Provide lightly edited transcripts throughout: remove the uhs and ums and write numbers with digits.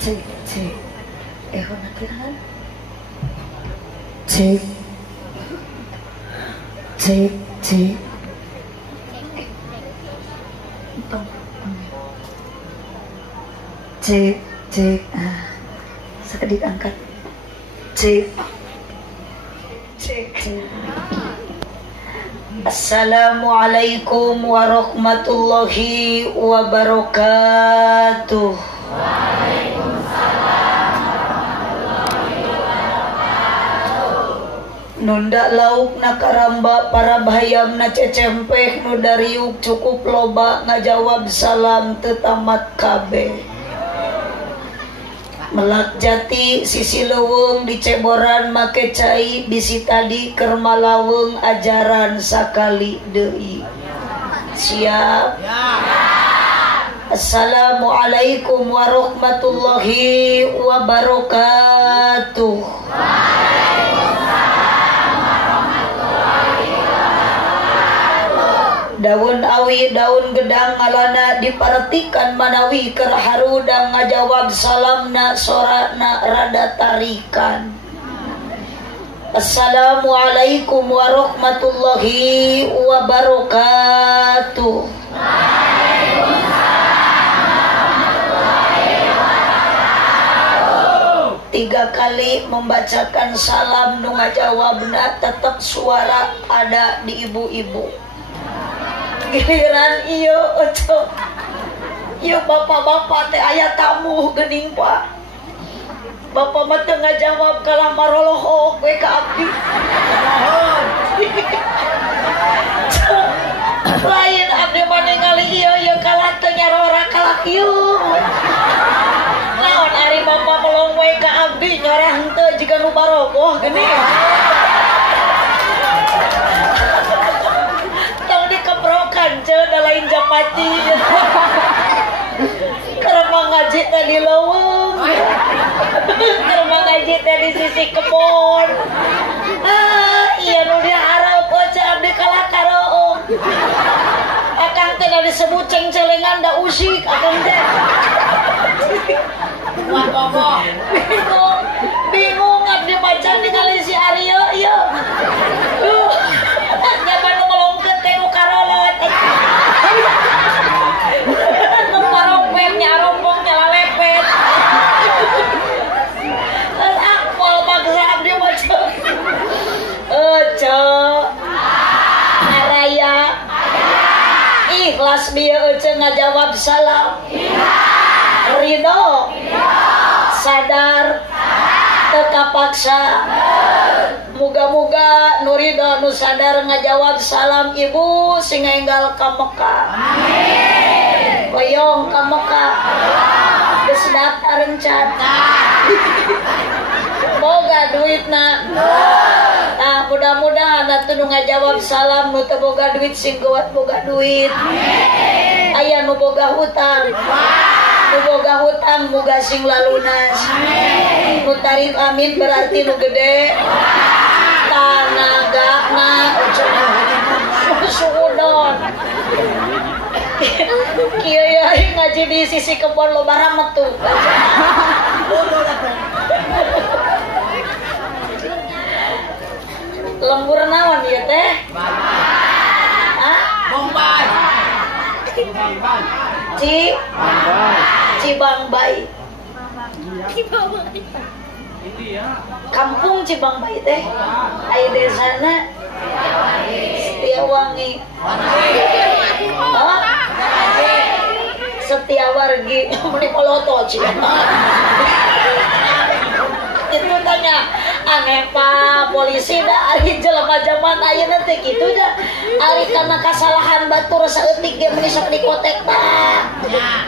Cek, nakirahan. Cek. Cek. Sekedik angkat. Cek. Assalamualaikum warahmatullahi wabarakatuh. Nunda lauk na karamba para bahayam na cecempeh nu dariuk cukup loba ngajawab salam tetamat kabe. Melak jati sisi leuweung di ceboran make cai bisi tadi keur malaweng ajaran sakali deui. Siap? Assalamualaikum warahmatullahi wabarakatuh. Daun awi daun gedang alana diperhatikan manawi keur harudang ngajawab salamna sorana rada tarikan. Assalamualaikum warahmatullahi wabarakatuh. Tiga kali membacakan salam nu ngajawabna tetap suara ada di ibu-ibu. Giliran iyo oco iyo bapak-bapak teh aya tamu geuning Pak. Bapak mah teu ngajawab kalah maroloho we ka abdi. Lain abdi mah ningali iyo kalah teu nyarora kalah ieu. Naon ari bapak melong we ka abdi nyorah henteu jiga nu barogoh geuning. Cenah lain japati kerema ngaji teh di leuweung kerema ngaji teh di sisi kebon iya nu diharap baca abdi kalah karoong akang teh disebut ceng-celengan da usik akang teh wah bingung abdi baca ningali si Aryo ieu nyaban nu melongkeut teh nu karolot Parompet nyarompong nyalepet akpol maksa abdi maca Araya ikhlas dia ngajawab salam ridho sadar teka paksa muga-muga nurido nu sadar ngajawab salam ibu sing enggal ka Mekah. Amin. Koyong ka Mekah. Geus daftar rencana. Boga duitna. Nah, mudah-mudahan atuh nu ngajawab salam nu teu boga duit sing kuat boga duit. Amin. Aya nu boga hutang. Nu boga hutang muga sing lalunas. Amin. Nu tarik amin berarti nu gede. Tanagana suudon kieu ya ngaji di sisi kebon loba ramet tuh lembur naon ieu teh Bombay Cibangbay. Kampung Cibangbay teh aya desana Setiawangi. Setiawargi meni poloto itu tanya aneh Pak polisi dah ari jelema zaman ayeuna teh kitu dah ari kana kasalahan batur saeutik ge meni sok dikotek tah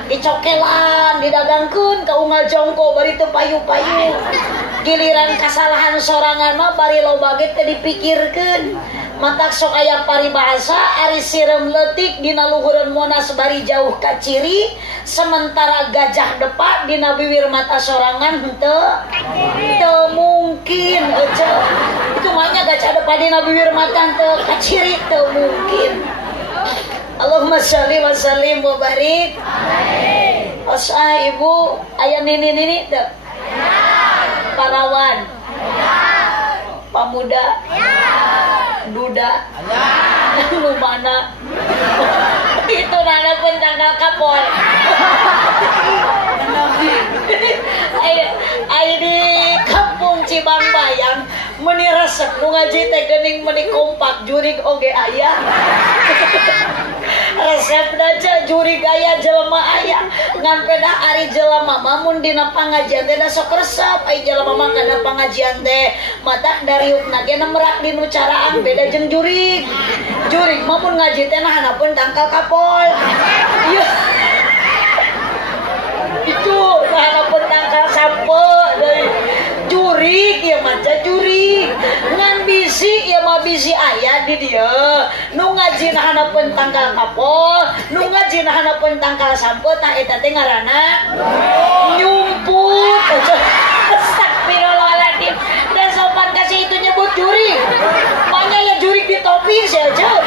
dicokelan didagangkeun ka unggal jongko bari teu payu-payu giliran kasalahan sorangan mah bari loba ge teh dipikirkeun matak sok aya paribahasa ari sirem leutik dina luhureun Monas bari jauh ka ciri sementara gajah depak dina bibir mata sorangan teu mungkin aja itu mahnya gajah depak dina bibir mata teu ka ciri teu mungkin. Allahumma shalli wa sallim wa barik. Asa ibu aya nini teu? Parawan. Pamuda. Duda. Lu mana? Itu nana pun tanggal kapol. Ai di kampung Cibangbayang meni resep nu ngaji teh geuning meni kompak jurig oge aya. Resep aja jurig aya jelema aya ngan peda ari jelema mamun dina pangajian teh da sok resep ai jelema mah kana pangajian teh matak dariukna ge merak dinu caraan beda jeung jurig. Jurig mamun ngaji teh nah hanapeun tangkal kapol. Ieu itu hanapeun tangkal sampo deui. Jurig ieu mah jurig ngan bisi ieu mah bisi aya di dieu nu ngajina hanapeun tangkal kapol nu ngajina hanapeun tangkal sampo tah eta teh ngaranna nyumput. Astagfirullahaladzim dan sopan kasih itu nyebut jurig makanya ya jurig di topi sih aja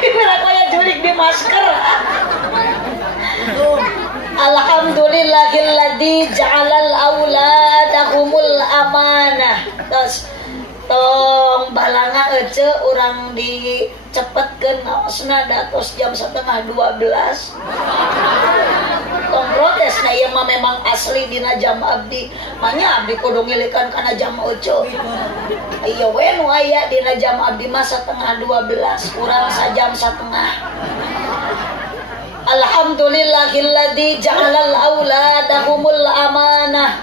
kira kaya jurig di masker. Alhamdulillahilladzi ja'alal auladahumul amanah. Terus tong balanga ece urang dicepetkeun naosna datos jam 11:30. Tong protes na ieu mah memang asli dina jam abdi. Manya abdi kudu ngilikan kana jam 8. Ieu we nu aya dina jam abdi mah 11:30, urang sajam 1/2. Alhamdulillahilladzi ja'alal auladahumul amanah.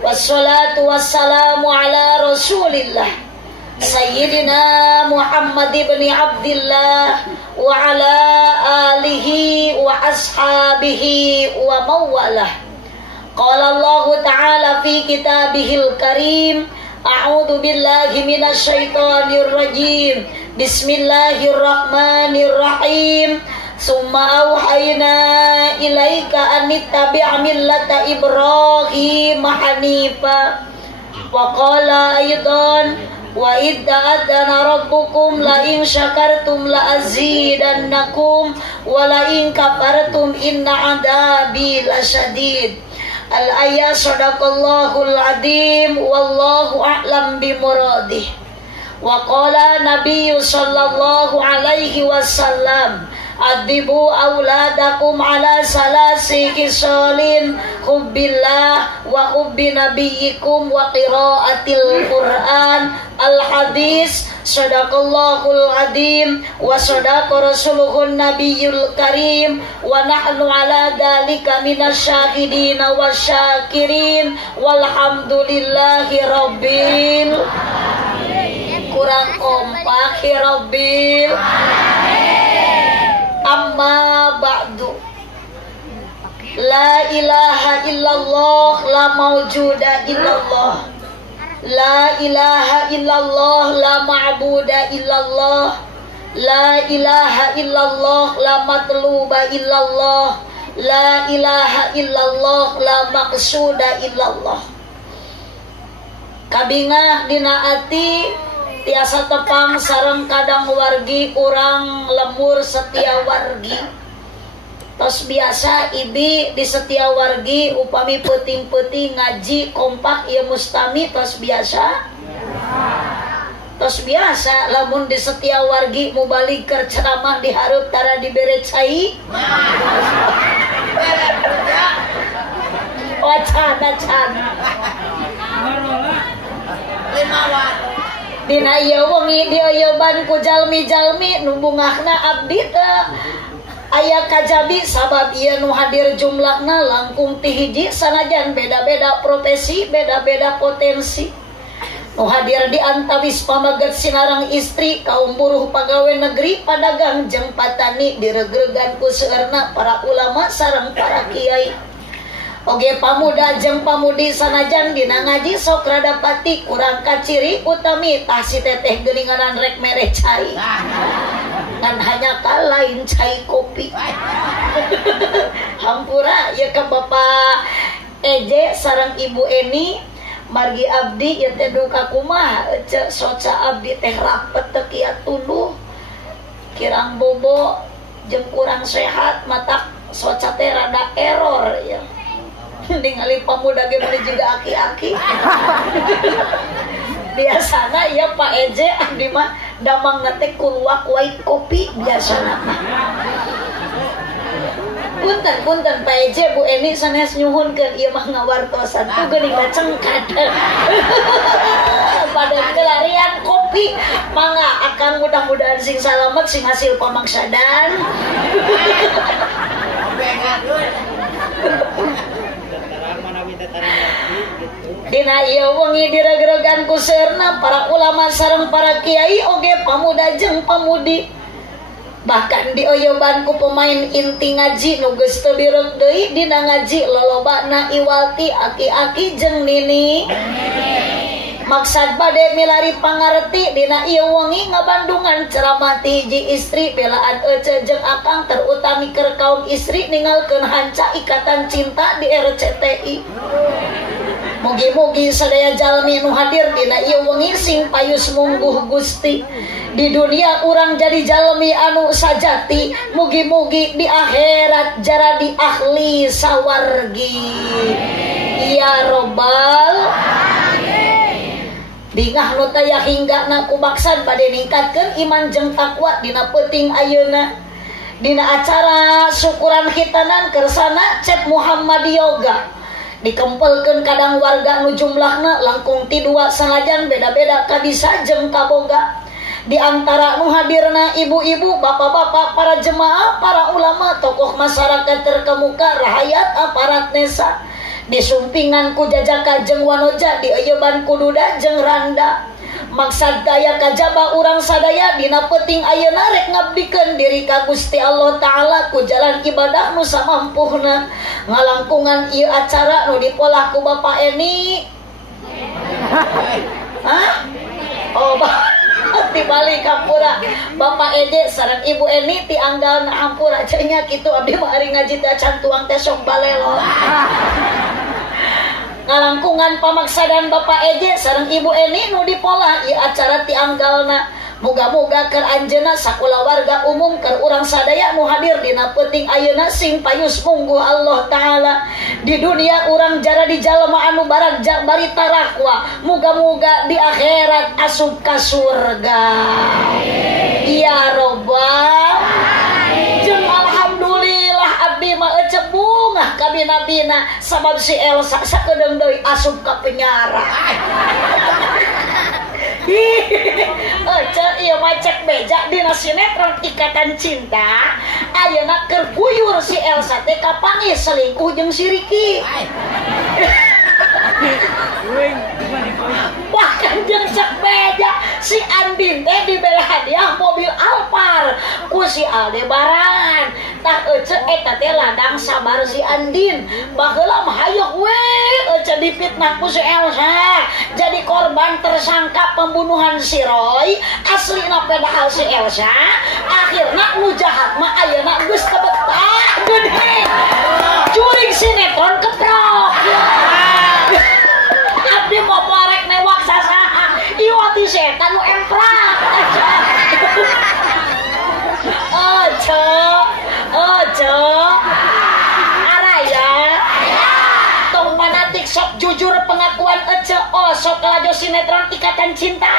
Wassalatu wassalamu ala Rasulillah Sayyidina Muhammad ibn Abdillah wa ala alihi wa ashabihi wa mawalah. Qala Allah Ta'ala fi kitabihil karim a'udzu billahi minasy syaithanir rajim. Bismillahirrahmanirrahim. Summa auhayna ilaika an ittabi' millata Ibrahim hanifa. Wa qala aidan wa idza adana rabbukum la in syakartum la azidannakum wa la in kafartum inna adabi lasyadid. Al-ayat sadaqallahul azim wallahu a'lam bimuradih. Wa qala nabiyyu sallallahu alaihi wasallam adibu auladakum ala salasi kisalin hubbillah wa hubbi nabiyyikum wa qiraatil Qur'an. Al hadis sadaqallahul azim wa sadaqa rasuluhun nabiyyul karim wa nahnu ala dzalika minasyahidin wasyakirin walhamdulillahi rabbil kurang kompak rabbil amma ba'du. La ilaha illallah la mawjuda illallah. La ilaha illallah la ma'buda illallah. La ilaha illallah la matluba illallah. La ilaha illallah la maqsuda illallah. Kabingah dina ati tiasa tepang sareng kadang wargi urang lemur setia wargi. Tos biasa ibi di setia wargi upami peuting-peuting ngaji kompak ieu mustami tos biasa. tos biasa lamun di setia wargi mau balik ke ceramah diharap tara dibere cai wacan dina ieu wengi dioyoban ku jalmi-jalmi nu bungahna abdi teu aya kajabi sabab ieu nu hadir jumlahna langkung ti hiji sanajan beda-beda profesi beda-beda potensi nu hadir di antawis pamaget sinarang istri kaum buruh pagawe negeri padagang jeung patani diregregan ku seueurna para ulama sareng para kiai oge pamuda jeung pamudi sanajan dina ngaji sok rada pati kurang kaciri utami tah si teteh geuninganan rek mere cai ngan hanya lain cai kopi hampura ya ke Bapak Eje sareng Ibu Eni margi abdi ya teh duka kumaha cek soca abdi teh rapet teu kieu tuluh kirang bobo jeung kurang sehat mata soca teh rada error ya ningali pamuda ge meuli juga aki-aki biasana ya Pak Eje abdi mah damangna teh kuluak white kopi biasana punten Pak Eje Bu Eni sanes nyuhunkeun ieu mah ngawartosan tu geuning cengkad pada kelarian kopi mangga akan mudah-mudahan sing salamet sing hasil pamaksadan dina ieu wengi diregeregan ku seueurna para ulama sareng para kiai oge pamuda jeung pamudi bahkan dioyoban ku pemain inti ngaji nu geus teu bireg deui dina ngaji lolobana iwalti aki-aki jeung nini maksad bade milari pangarti dina ieu wengi ngabandungan ceramah ti hiji istri belaan ece jeung akang terutami keur kaum istri ninggalkeun hanca ikatan cinta di RCTI mugi-mugi sadaya jalmi nu hadir dina ieu wengi sing payus mungguh Gusti di dunia urang jadi jalmi anu sajati mugi-mugi di akhirat jaradi ahli sawargi ya robbal dingah nu taya hinggana ku baksan bade ningkatkeun iman jeung takwa dina peuting ayeuna dina acara syukuran khitanan kersana Cep Muhammad Yoga dikempelkeun kadang warga nu jumlahna langkung ti 2 sanajan beda-beda kabisa jeung kaboga di antara nu hadirna ibu-ibu, bapak-bapak, para jemaah, para ulama, tokoh masyarakat terkemuka, rahayat aparat nesa disumpingan ku jajaka jeung wanoja dioyoban ku duda jeung randa maksad daya kajaba urang sadaya dina peuting ayeuna rek ngabdikeun diri ka Gusti Allah Ta'ala ku jalan ibadah nu samampuhna ngalangkungan ieu acara nu dipolah ku Bapak Eni oh tibalik hampura Bapak Ede sareng Ibu Eni ti anggalna hampura cenah kitu abdi mah ari ngaji teh acan tuang teh sok balelo ngalangkungan pamaksadan Bapak Eje sareng Ibu Eni nu dipola ieu acara ti anggalna muga-muga keur anjeunna sakula warga umum keur urang sadaya nu hadir dina peuting ayeuna sing payus mungguh Allah Ta'ala di dunia urang jara di jalma anu barag barita rahwa muga-muga di akhirat asup ka surga ya robbal jeung alhamdulillah abdi mah ecep bungah ka bina-bina sabab si Elsa sakedeung deui asup ka penyara iya macet beja dina sinetron Ikatan Cinta ayeuna keur guyur si Elsa teh kapangis selingkuh jeung si Ricky bahkan jeung cek beja si Andin teh dibere hadiah mobil Alphard ku si Aldebaran tah ece eta teh ladang sabar si Andin baheula mah hayok we ece dipitnah ku si Elsa jadi korban tersangka pembunuhan si Roy aslina padahal si Elsa akhirna nu jahat mah ayeuna geus tebetah gede juring sinetron keprok abdi mau parek newak sasaha ieu ati setan nu emprak ojo araya tong manatik sok jujur pengakuan ece sok lajo sinetron Ikatan Cinta.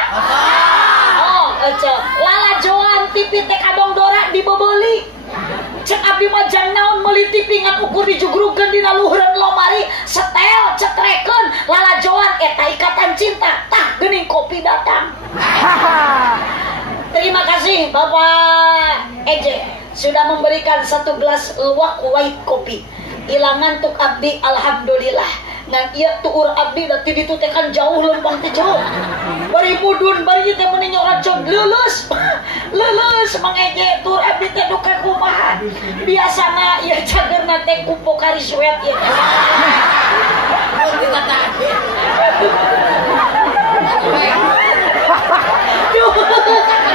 Ece Lala Joan TV teh kadong Dora diboboli. Cek abdi mah jang naon meuli TV ngan ukur dijugrukeun dina luhureun lomari setel cetreken Lala Joan eta Ikatan Cinta. Tah geuning kopi datang. Terima kasih Bapak Eje sudah memberikan 1 gelas luwak white kopi. Ilangan tuk abdi alhamdulillah. Ngan iya tuur abdi da ti ditu teh kan jauh lempang teh jauh. Bari mudun bari teh meuni nyoracon leuleus. Leuleus Mang Eje tuur abdi teh duka kumaha. Biasana ieu cagerna teh kupo kari suet ieu.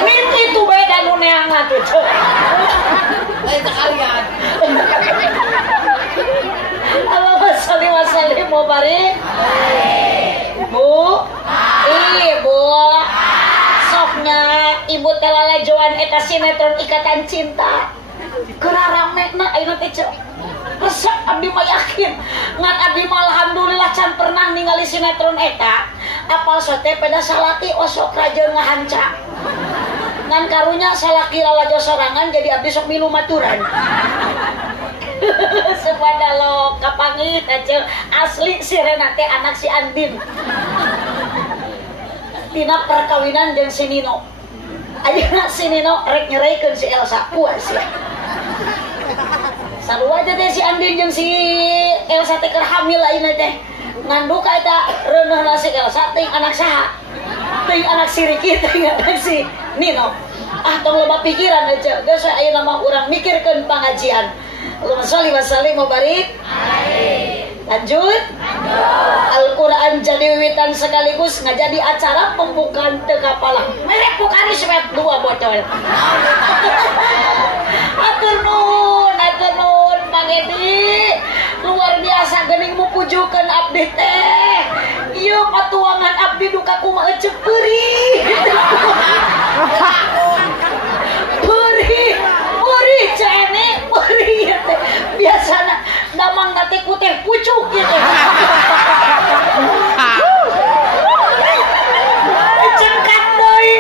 Mimpi itu beda nu neangan tuh. Lain sekalian. Allahumma sholli wa sallim wa barik. Bu, Ibu, soknya Ibu teh Lala Joan eta sinetron Ikatan Cinta. Keraramena ayeuna teh ceu. Resep abdi mah yakin. Ngan abdi mah alhamdulillah can pernah ningali sinetron eta. Apal sote pada salaki osok rajeun ngahanca. Ngan karunya salaki Lala Jo sorangan jadi abdi sok milu maturan. Subhanallah kapangit aja asli si Renate anak si Andin tina perkawinan jeung si Nino. Ayeuna si Nino rek nyereikeun si Elsa puas ya. Sarua aja teh si Andin jeung si Elsa teh keur hamil ayeuna teh. Ngandung ka eta reuneuhna si Elsa teuing anak saha? Teuing anak si Ricky teuing anak si Nino. Tong loba pikiran aja. Geus ayeuna mah urang mikirkeun pangajian. Allahumma sholli wa sallim wa barik. Lanjut. Al-Quran jadi wiwitan sekaligus ngajadi acara pembukaan teu kapalah. Merek pukari swet 2 botol. Atur nuhun Mang Edi. Luar biasa geuning mupujukeun abdi teh. Ieu patuangan abdi duka kumaha ceuk peurih. Peurih cene, peurih teh. Biasana damang teh ku teh pucuk gitu. Cengkat deui.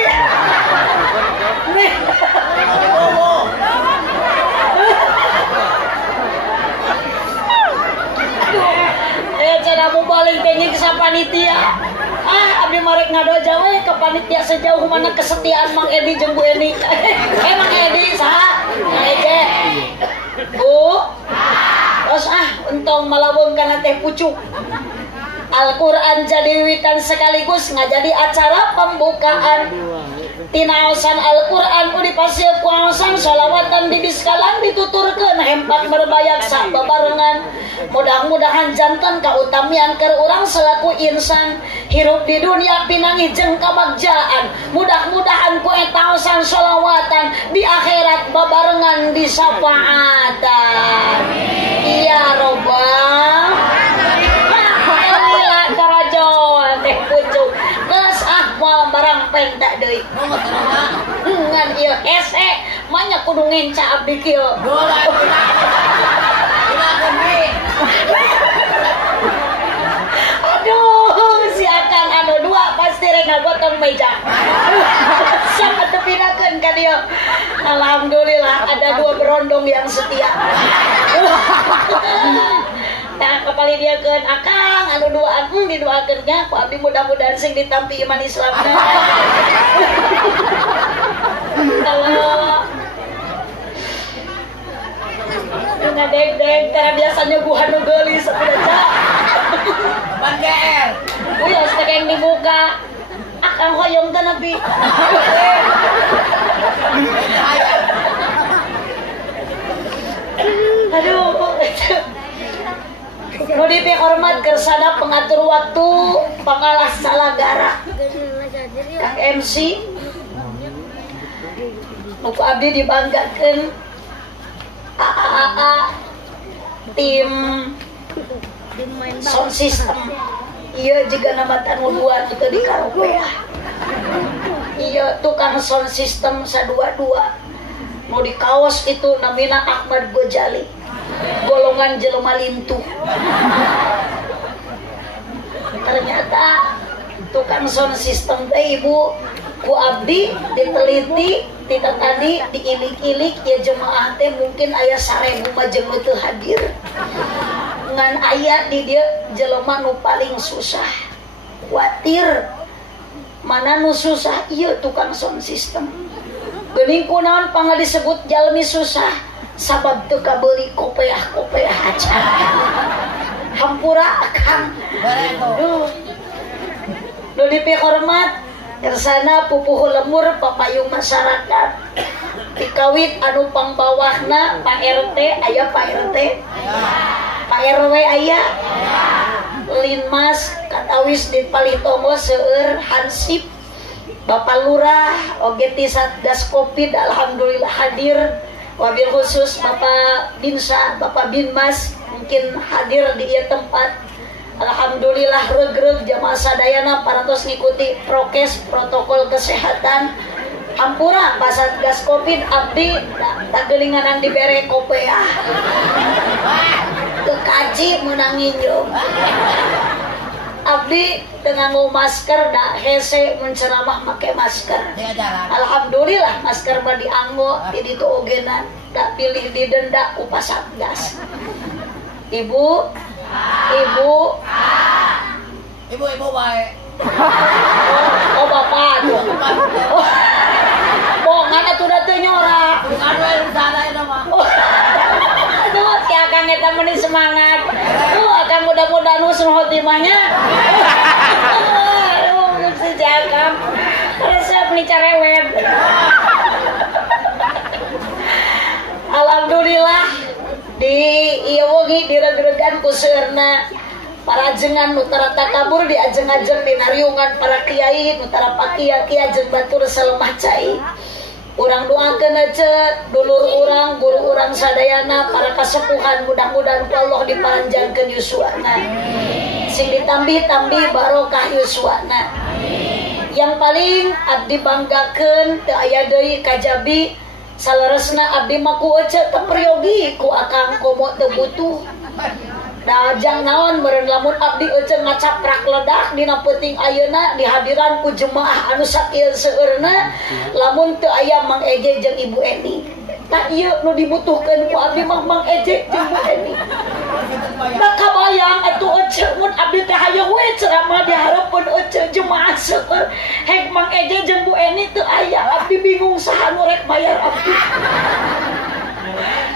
Cara mau balik pengen ke panitia. Abdi marek ngadoja we ke panitia sejauh mana kesetiaan Mang Edi jeung Bu Eni. Mang Edi saha? Mang Eje. Bu. Terus entong malaweung kana teh pucuk. Al-Quran jadi wiwitan sekaligus ngajadi acara pembukaan. Tinaosan Al-Quran udi pasieun kuaosan shalawatan dibiskalan dituturkeun hempat merbayak sababarengan. Mudah-mudahan janten kautamian keur urang selaku insan hirup di dunia pinangi jeung kabagjaan. Mudah-mudahan ku etaosan shalawatan di akhirat babarengan di syafaatan. Ya Rabbal alamin. Karajon teh pucuk. Geus moal barang pentak deui. Ngan ieu ese manya kudu ngenca abdi kieu. Aduh, si Akang anu 2 pasti rek ngagotong meja. Sama tepinakeun ka dieu. Alhamdulillah ada 2 berondong yang setia. Nah, kepali dia keun Akang anu 2 didoakeun nya ku abdi mudah-mudahan sing ditampi iman Islamna. Allah. Ngadeg-deg karena biasanya gua anu geulis sakumaha. Ban GR. Uyos teh yang dibuka. Akang hoyong teh nepi. Aduh. Nudi hormat kersana pengatur waktu pangalas salagara Kang MC Nuku abdi dibanggakan AAA tim sound system. Iya juga nama tanu 2 itu di karaoke. Iya tukang sound system 122 mau di kaos itu namina Ahmad Gojali golongan jelema lintuh. ternyata tukang sound system teh ibu ku abdi diteliti tidak tadi diilik-ilik ya jemaah teh mungkin aya 1000 majeng teu hadir ngan aya di dia jelema nu paling susah khawatir mana nu susah ieu tukang sound system geuning kunaon pangga disebut jalmi susah sabab teu kabeuli kopeah aja hampura akang duh nu dipihormat kersana pupuh lemur papayung masyarakat dikawit anu pangbawahna Pak RT aya Pak RT Pak RW aya Linmas katawis di Palitongo seueur Hansip Bapak Lurah oge ti Satgas Covid alhamdulillah hadir wabil khusus Bapak Binsa Bapak Binmas mungkin hadir di ieu tempat. Alhamdulillah regreg jamaah sadayana parantos ngikuti prokes protokol kesehatan hampura pas Satgas Covid abdi tak gelinganan dibere kopeah teu kaji meunang nginjau abdi dengan nganggo masker da hese menceramah make masker alhamdulillah masker mah dianggo di ditu ogenan da pilih didenda ku Pasatgas ibu baik. Oh bapak tuh. Bongan atuh da teu nyorak. Anu anu sana eta mah. Aduh si akang eta meuni semangat. Akan mudah-mudahan husnul khotimahnya. Aduh si jakam. Resep ni carewet. Alhamdulillah di ieu wengi diregeregan ku seueurna para ajengan nu tarata kabur di ajeng-ajeng dinariungan para kiai nu tara pakiaki ajeng batur salemah cai urang doakeun eceut dulur urang guru urang sadayana para kasepuhan mudah-mudahan ku Allah diparanjangkeun yuswana sing ditambih-tambih barokah yuswana yang paling abdi banggakeun teu aya deui kajabi salaresna abdi mah ku ece teu priyogi ku akang komo teu butuh dajang naon meureun lamun abdi ece ngacaprak ledak dina peuting ayeuna dihadiran ku jemaah anu sakieu seueurna lamun teu aya Mang Eje jeung Ibu Eni tak ieu nu dibutuhkeun ku abdi mah Mang Eje jeung Bu Eni da kabayang atuh ece mun abdi teh hayang we ceramah dihareupeun ece jemaah seueur hek Mang Eje jeung Bu Eni teu aya abdi bingung saha nu rek bayar abdi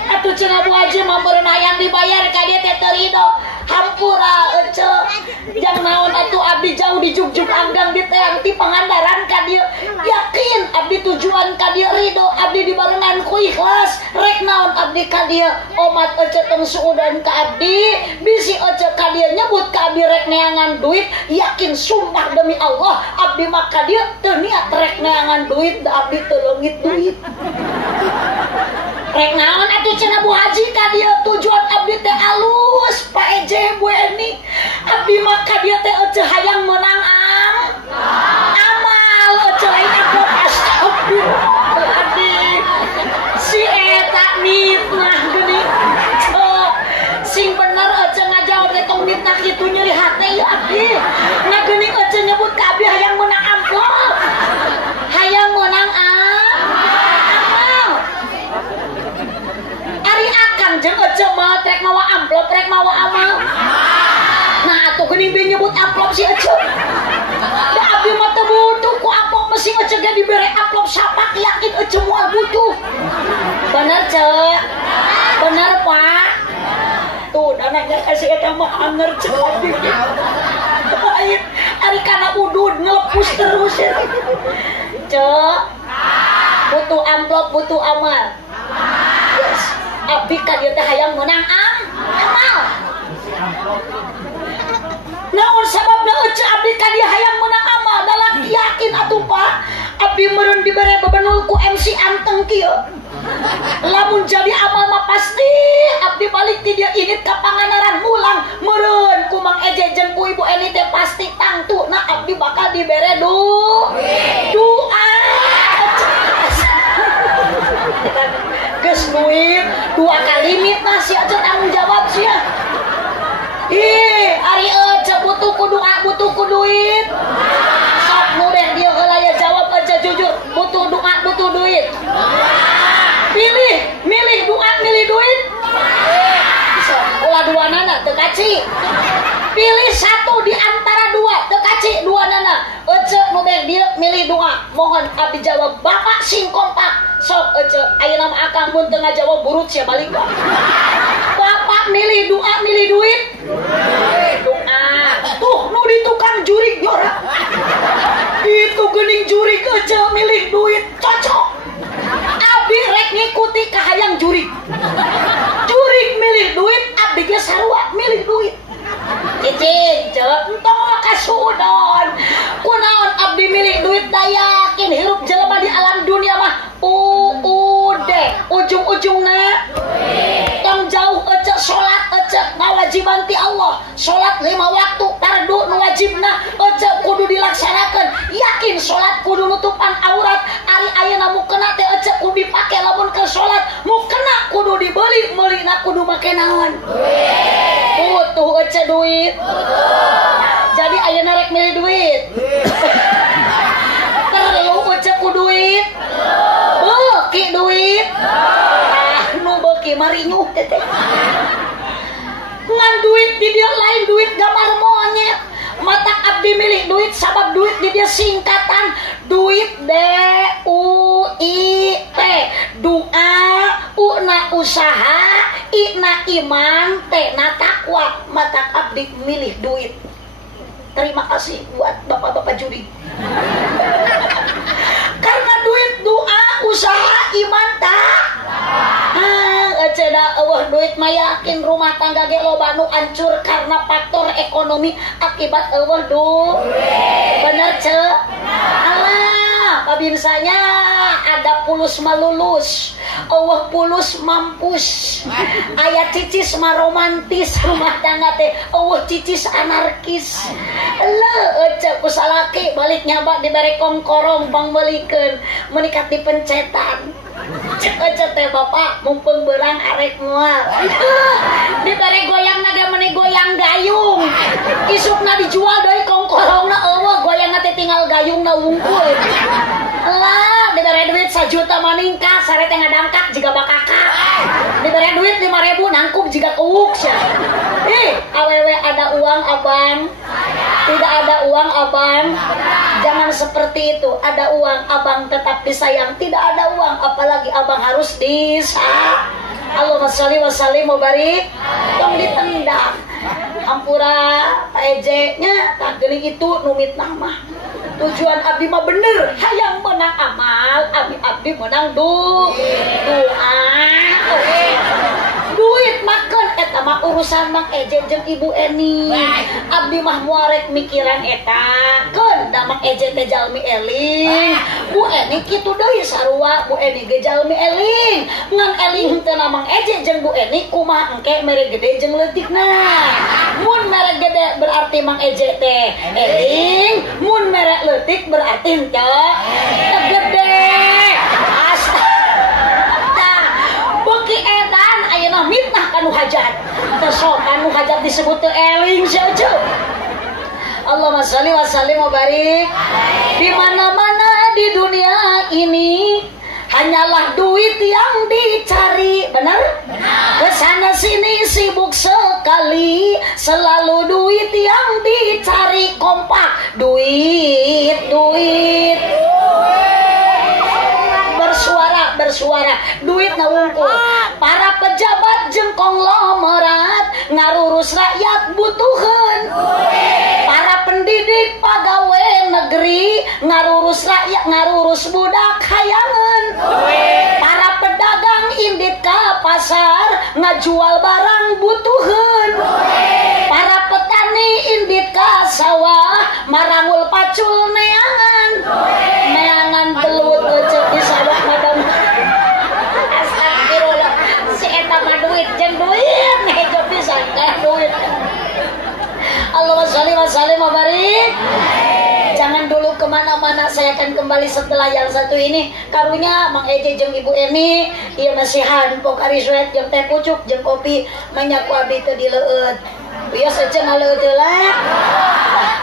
atuh cenah Bu Haji mah meureun hayang dibayar ka dieu teh teu rido hampura ece jang naon atuh abdi jauh di Jugjug Anggang di Teang ti Pangandaran ka dieu yakin abdi tujuan ka dieu rido abdi dibarengan ku ikhlas rek naon abdi ka dieu omat ece tong suudan ka abdi bisi ece ka dieu nyebut ka abdi rek neangan duit yakin sumpah demi Allah abdi mah ka dieu teu niat rek neangan duit da abdi teu leungit duit rek naon atuh cenah Bu Haji ka dieu tujuan abdi teh alus Pak Eje Bu Eni abdi mah ka dieu teh ece hayang meunang amal ece lain upload astagfirullah abdi si eta mitnah geuning sing bener ece ngajawab teh tong mitnah kitu nyeri hate ya abdi ngageuning ece nyebut ka abdi hayang meunang amplop hayang meunang jeung ece mah trek mawa amplop trek mawa amal nah atuh geuning be nyebut amplop si ece da abdi mah teu butuh ku amplop mesti ece ge dibere amplop sapak yakin ece moal butuh bener cek bener Pak tuh dana kasih eta mah anger cek abdi lain ari kana udud ngelepus terus cek butuh amplop butuh amal yes abdi ka dieu teh hayang meunang amal naon sababna ece abdi ka dieu hayang meunang amal dalam yakin atuh Pak abdi meureun dibere bebenul ku MC anteng kieu lamun jadi amal mah pasti abdi balik ti dieu init ka Pangandaran mulang meureun ku Mang Eje jeung ku Ibu Eni teh pasti tangtuna abdi bakal dibere doa geus duit 2 kali mitnah si ece tanggung jawab sia ih ari ece aja butuh ku doa, butuh ku duit. Sok nu deh dia heula ya jawab aja jujur, butuh doa, butuh duit. Milih doa, milih duit. Bisa ulah dua nana teu kaci. Pilih satu di antara dua, teu kaci dua nana. Ece nu deh dia milih doa. Mohon abdi jawab Bapak sing kompak. Sok ece ayeuna mah akang mun teu ngajawab burut sia balik. Bapak milih doa, milih duit. Doa. Tuh nu di tukang jurig jora. Itu geuning jurig ece milih duit cocok. Abdi rek ngikuti kahayang jurig. Jurig milih duit, abdi ge sarua milih duit. Cicing, jawab entong kasudon. Kunaon abdi milih duit da yakin hirup jelema di alam dunia mah ude ujung-ujungna tong jauh ece salat ece ngawajiban ti Allah. Salat 5 waktu fardu nu wajibna ece kudu dilaksanakeun. Yakin salat kudu nutupan aurat. Ari ayeuna mukena teh ece kudu dipake lamun ke salat. Mukena kudu dibeli, meulina kudu make naon? Butuh ece duit. Jadi ayeuna rek milih duit. Perlu ece ku duit. Beuki duit. Nu beuki mari nyuh teh. Ngan duit di dia lain duit gambar monyet. Matak abdi milih duit sabab duit di dia singkatan duit DUIT. Doa, una usaha, ina iman, na takwa. Matak abdi milih duit. Terima kasih buat bapak-bapak juri. Karena duit doa, usaha, iman tak. Ceda duit mah yakin rumah tangga ge loba nu hancur karena faktor ekonomi akibat bener ce. Alah pabinsanya ada pulus malulus, pulus mampus. Aya cicis mah romantis rumah tangga teh, cicis anarkis. Cek usalaki balik nyaba dibere kongkorong pangbelikeun menikat di pencetan. Cek teh bapak mumpung berang arek moal. Dibere goyang naga meni goyang gayung. Isukna dijual deui kongkorongna eueuh goyangna teh tinggal gayungna wungkul. Lah dibere duit 1 juta maningkat sare teh ngadangkak jiga bakakak. Dibere duit 5.000 nangkup jiga keuuk sia. Awewe ada uang abang? Tidak ada uang abang? Jangan seperti itu. Ada uang abang tetap disayang. Tidak ada uang apalagi abang harus disayang. Allahumma sholli wa sallim wa barik. Tong ditendang. Ampura Pak Eje nya tak geuning itu numit nama. Tujuan abdi mah bener, hayang menang amal, abdi menang doa. Duit makan eta mah urusan Mang Eje jeung Ibu Eni. Abdi mah muarek mikiran eta. Keun da Mang Eje teh jalmi eling. Bu Eni kitu deui sarua, Bu Eni ge jalmi eling. Ngan eling henteu na Mang Eje jeung Bu Eni kumaha engke mere gede jeung leutikna. Mun mere gede berarti Mang Eje teh eling, mun mere leutik berarti henteu gede. Beuki edan ayeuna mitnah kanu hajat. Teu sok kanu hajat disebut teu eling saja. Allahumma sholli wa sallim wa barik. Di mana-mana di dunia ini hanyalah duit yang dicari, benar? Kesana sini sibuk sekali, selalu duit yang dicari, kompak, duit. Bersuara, duit ngawungkul. Para pejabat jeung konglomerat ngarurus rakyat butuheun. Para pendidik pagawe negeri ngarurus rakyat, ngarurus budak hayangeun. Para pedagang indit ka pasar ngajual barang butuheun. Para petani indit ka sawah marangul pacul neangan. Neangan belut cek di sawah madam. Astagfirullah. Si eta mah duit jeung duit hejo pisan teh duit. Allahumma sholli wa sallim wa barik. Jangan dulu kemana-mana, saya akan kembali setelah yang satu ini. Karunya Mang Eje jeung Ibu Eni ieu masihan pok ari suet jeung teh pucuk jeung kopi manyak ku abdi teu dileueut. Biasa aja ngaleueut lah.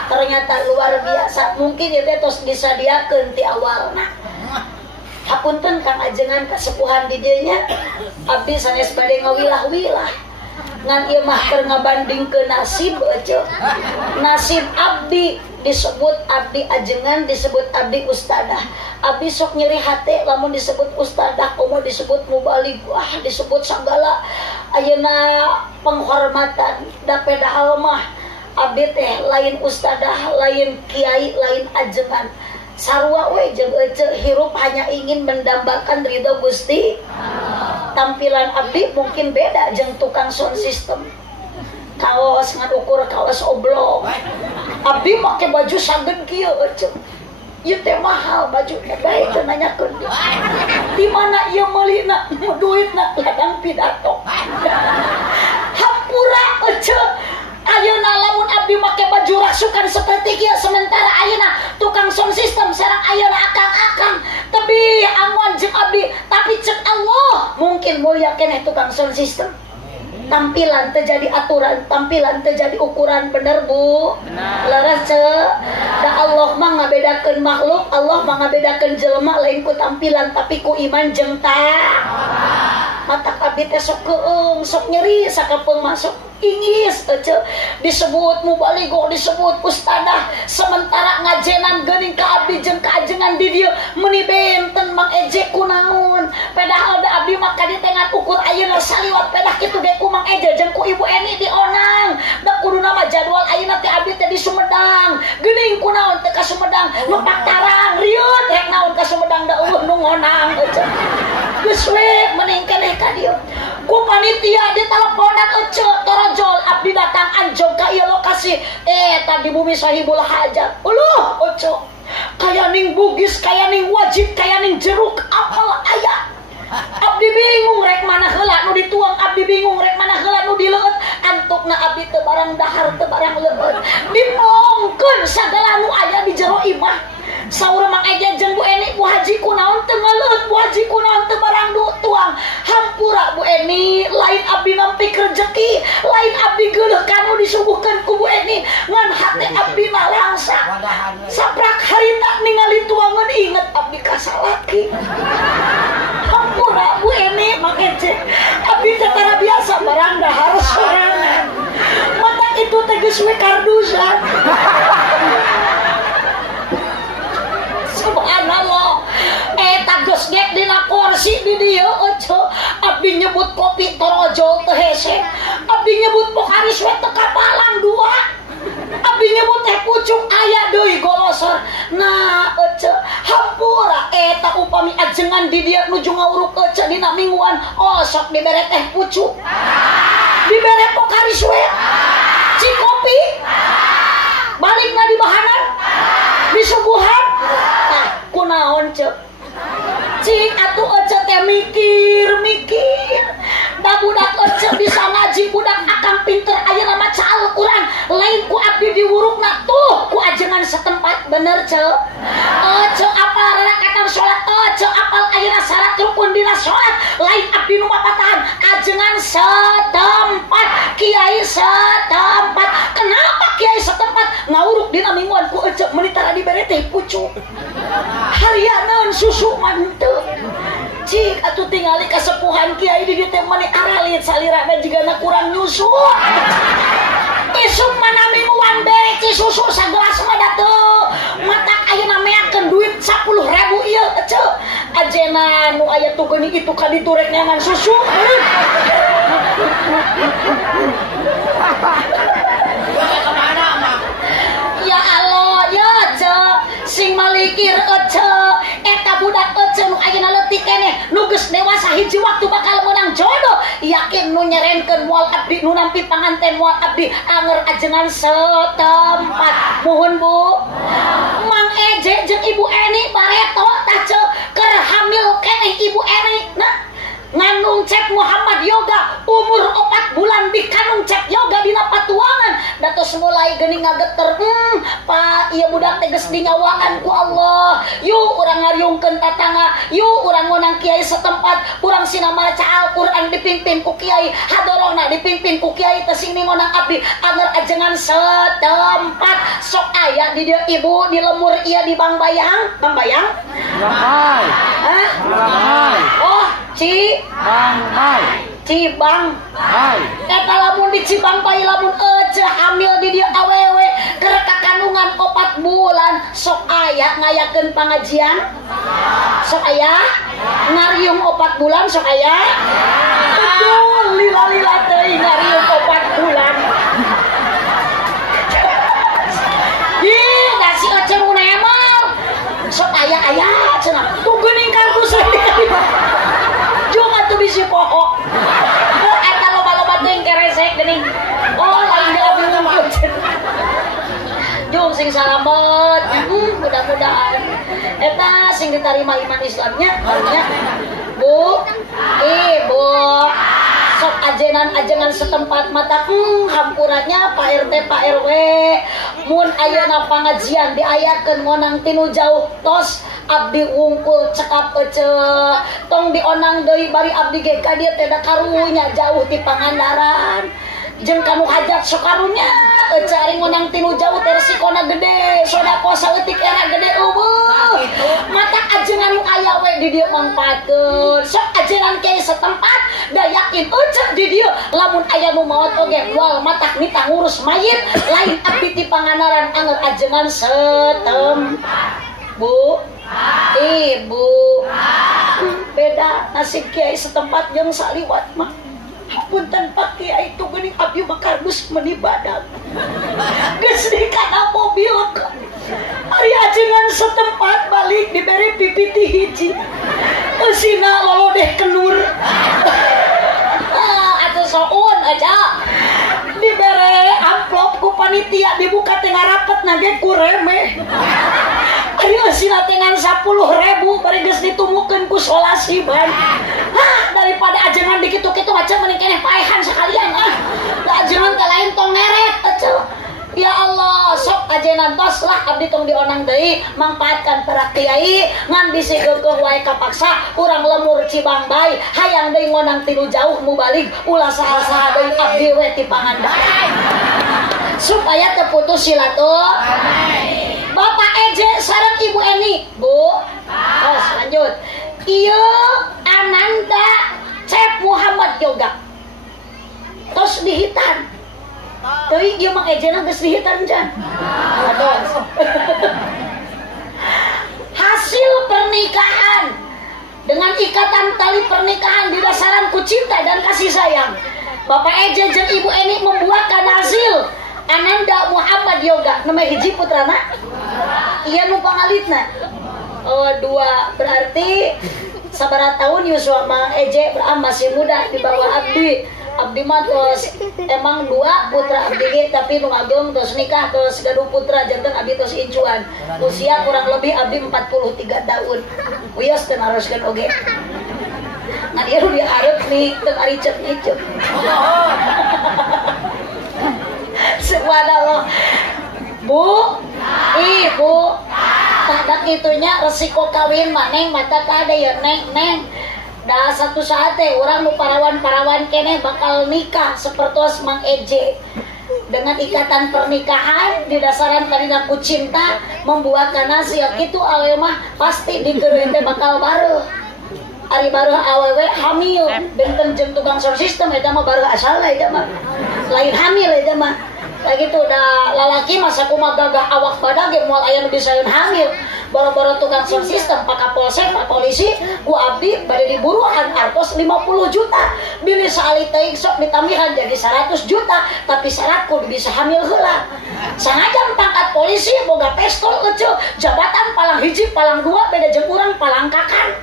Ternyata luar biasa. Mungkin ieu teh tos disadiakeun ti awalna. Hapunten Kang ajengan kasepuhan di dieu nya. Abdi sanes bade ngawilah-wilah. Ngan ieu mah keur ngabandingkeun nasib aja. Nasib abdi disebut abdi ajengan, disebut abdi ustadah. Abdi sok nyeri hate lamun disebut ustadah, komo disebut mubalig, wah disebut segala ayeuna penghormatan. Da padahal mah abdi teh lain ustadah, lain kiai, lain ajengan. Sarua we jeung ece hirup hanya ingin mendambakan ridho Gusti. Tampilan abdi mungkin beda jeung tukang sound system. Kaos ngadukur kaos oblong. Abdi make baju saged kieu ece. Ieu teh mahal bajunya, bae teu nanyakeun. Di mana ieu meulina duitna ladang pidato. Hampura ece. Ayeuna lamun abdi make baju rasukan seperti kieu sementara ayeuna tukang sound system sareng ayeuna akang-akang tebih angon jeung abdi tapi cek Allah mungkin mulia keneh tukang sound system. Tampilan terjadi aturan, tampilan terjadi ukuran, bener Bu? Leres cek. Da Allah mah ngabedakeun makhluk, Allah mah ngabedakeun jelema lain ku tampilan tapi ku iman jeung mata abdi teh sok keung, sok nyeri sakapeung masuk ingis ece disebut mubaligo, disebut ustadah sementara ngajenan geuning ka abdi jeung kaajengan di dieu meuni benten Mang Eje kunaon padahal da abdi mah kadi teh ngan ukur ayeuna saliwat pedah kitu ge ku Mang Eje jeung ku Ibu Eni di Onang da kuduna mah jadwal ayeuna teh abdi teh di Sumedang geuning kunaon teh ka Sumedang numpak tarang riut rek naon ka Sumedang da eueuh nu ngonang ece geus we mending keneh ka dieu ku panitia diteleponan ece torojol abdi datang anjog ka ieu lokasi tadi bumi sahibul hajat uluh ece kaya ning bugis kaya ning wajib kaya ning jeruk apal aya abdi bingung rek mana heula nu dituang abdi bingung rek mana heula nu dileueut antukna abdi teu barang dahar teu barang leueut dipongkeun sagala nu aya di jero imah saur Mang Eje jeung Bu Eni Bu Haji kunaon teu ngaleut Bu Haji kunaon teu barang tuang hampura Bu Eni lain abdi nampi rezeki lain abdi geuleuh kanu disuguhkeun ku Bu Eni ngan hate abdi mah langsa saprak harita ningali tuangan inget abdi kasalaki hampura Bu Eni Mang Eje abdi teh tara biasa barang dahar sorangan mata itu teh geus we kardusan subhanallah geus gek dina kursi di dieu ece abdi nyebut kopi torojol teu hese abdi nyebut pokari we teu kapalang dua abdi nyebut teh pucuk aya deui golosor nah ece hampura eta upami ajengan di dieu nuju ngauruk ece dina mingguan sok dibere teh pucuk dibere pokari we cikopi balik na di bahanan disuguhan nah kunaon cek cing atuh ece teh mikir da budak ece bisa ngaji budak akang pinter ayeuna maca Al-Qur'an lain ku abdi diwurukna tuh ku ajengan setempat bener cek ece apal rakaatan salat ece apal ayeuna syarat rukun dina salat lain abdi nu mapatahan ajengan setempat kiai setempat kenapa kiai setempat ngawuruk dina mingguan ku ece meuni tara dibere teh pucuk harianeun susu manteu cik atuh tingali kasepuhan kiai di teh mani aralit salirana jigana kurang nyusu isuk mana mingguan bere ci susu sagelas mah da teu matak ayeuna meakeun duit 10.000 ieu ece ajena nu aya tuh geuning itu ka ditu rek nyangan susu ya Allah ya cek sing malikir ece eta budak ece nu ayeuna leutik keneh nu geus dewasa hiji waktu bakal meunang jodoh yakin nu nyerenkeun moal abdi nu nampi panganten moal abdi anger ajengan setempat muhun Bu Mang Eje jeung Ibu Eni bareto tah ceu keur hamil keneh Ibu Eni nah nganu kanung Cep Muhammad Yoga umur 4 bulan di kanung Cep Yoga dina patuangan datos mulai geuning ngageter Pak ieu budak teh geus dinyawaan ku Allah yuk urang ngariungkeun tatangga yuk urang ngonang kiai setempat urang sina maca Al-Qur'an dipimpin ku kiai hadorona dipimpin ku kiai teh sing ngonang abdi anger ajengan setempat sok aya di dieu ibu di lemur ieu di Bang Bayang oh Cibang eta lamun di Cibang bayi lamun hamil di dia awewe keur kakandungan 4 bulan sok aya ngayakeun pangajian sok aya ngariung 4 bulan sok aya betul lila teuing ngariung 4 bulan ih da si Ece munemal sok aya cenah tuh geuning kartus atuh bisi pohok eta loba-loba teuing keresek geuning oh lain dia abdi ngumpul jung sing salamet mudah-mudahan eta sing ditarima iman Islamnya harusnya Bu Ibu sok ajengan setempat mata hampurannya Pak RT Pak RW mun ayeuna pangajian diayakeun ngonang tinu jauh tos abdi wungkul cekap tong dionang deui bari abdi ge ka dieu teh da karunya jauh ti Pangandaran jeung kanu hajat sok karunya cari ngonang tinu jauh teh resikona gede sodako saeutik era gede eueuh mata ajengan nu aya we di dieu mangpaatkeun sok ajengan kiai setempat da yakin euceuk di dieu lamun aya nu maot oge wal matak nita ngurus mayit lain abdi ti Pangandaran anger ajengan setempat Bu Ibu beda nasib kiai setempat jeung saliwat mah punten Pak Kiai itu geuning abdi makardus meuni badag geus di kana mobil ari ajengan setempat balik diberi pipiti hiji eusina lolodeh kenur atuh soun aja dibere amplop ku panitia dibuka teh ngarapetna ge ku remeh ari eusina teh ngan 10.000 bari geus ditumukeun ku solasi ban daripada ajengan dikitu-kitu aja mending keneh paehan sekalian da ajengan teh lain tong neret atuh ya Allah sok ajenan tos lah abdi tong dionang deui mangpaatkan para kiai ngan bisi geugeuh wae kapaksa urang lemur Cibang Bay hayang deui ngonang tinu jauh mubalik ulah saha-saha deui abdi we ti Pangandaran supaya teu putus silaturahmi Bapak Eje sareng Ibu Eni Bu terus lanjut ieu Ananda Cep Muhammad Yoga tos dihitan teuing ieu mah ejena geus dihitan can hasil pernikahan dengan ikatan tali pernikahan didasaran ku cinta dan kasih sayang Bapak Eje jeung Ibu Eni membuahkan hasil Ananda Muhammad Yoga nama hiji putrana iya nu pangalitna dua berarti sabaraha tahun Yuswa Mang Eje masih muda di bawah abdi mah tos emang 2 putra abdi tapi nu ngagem tos nikah tos gaduh putra janten abdi tos incuan usia kurang lebih abdi 43 tahun wios teu naroskeun oge ngan ieu dia arep nih teu ari cep-cep subhanallah Bu Ibu tak itunya resiko kawin maneng mata kada ya neng dah satu saat orang nu parawan kene bakal nikah sepertos Mang Eje dengan ikatan pernikahan didasaran karena ku cinta membuatkan hasil itu awewe mah pasti dikeureuy teh bakal bareuh ari bareuh awewe hamil benten jeung tukang sound system eta mah bareuh asal eta mah lain hamil eta mah lagi tuh udah lalaki masa kumaha gagah awak badag ge moal aya nu bisaeun hamil boro-boro tukang sound system pak kapolsek pak polisi ku abdi bade diburuan artos 50 juta bilih saali teuing sok ditambihan jadi 100 juta tapi syarat kudu bisa hamil heula sangajan pangkat polisi boga pistol kecil jabatan palang hiji palang 2 beda jeung urang palang kakan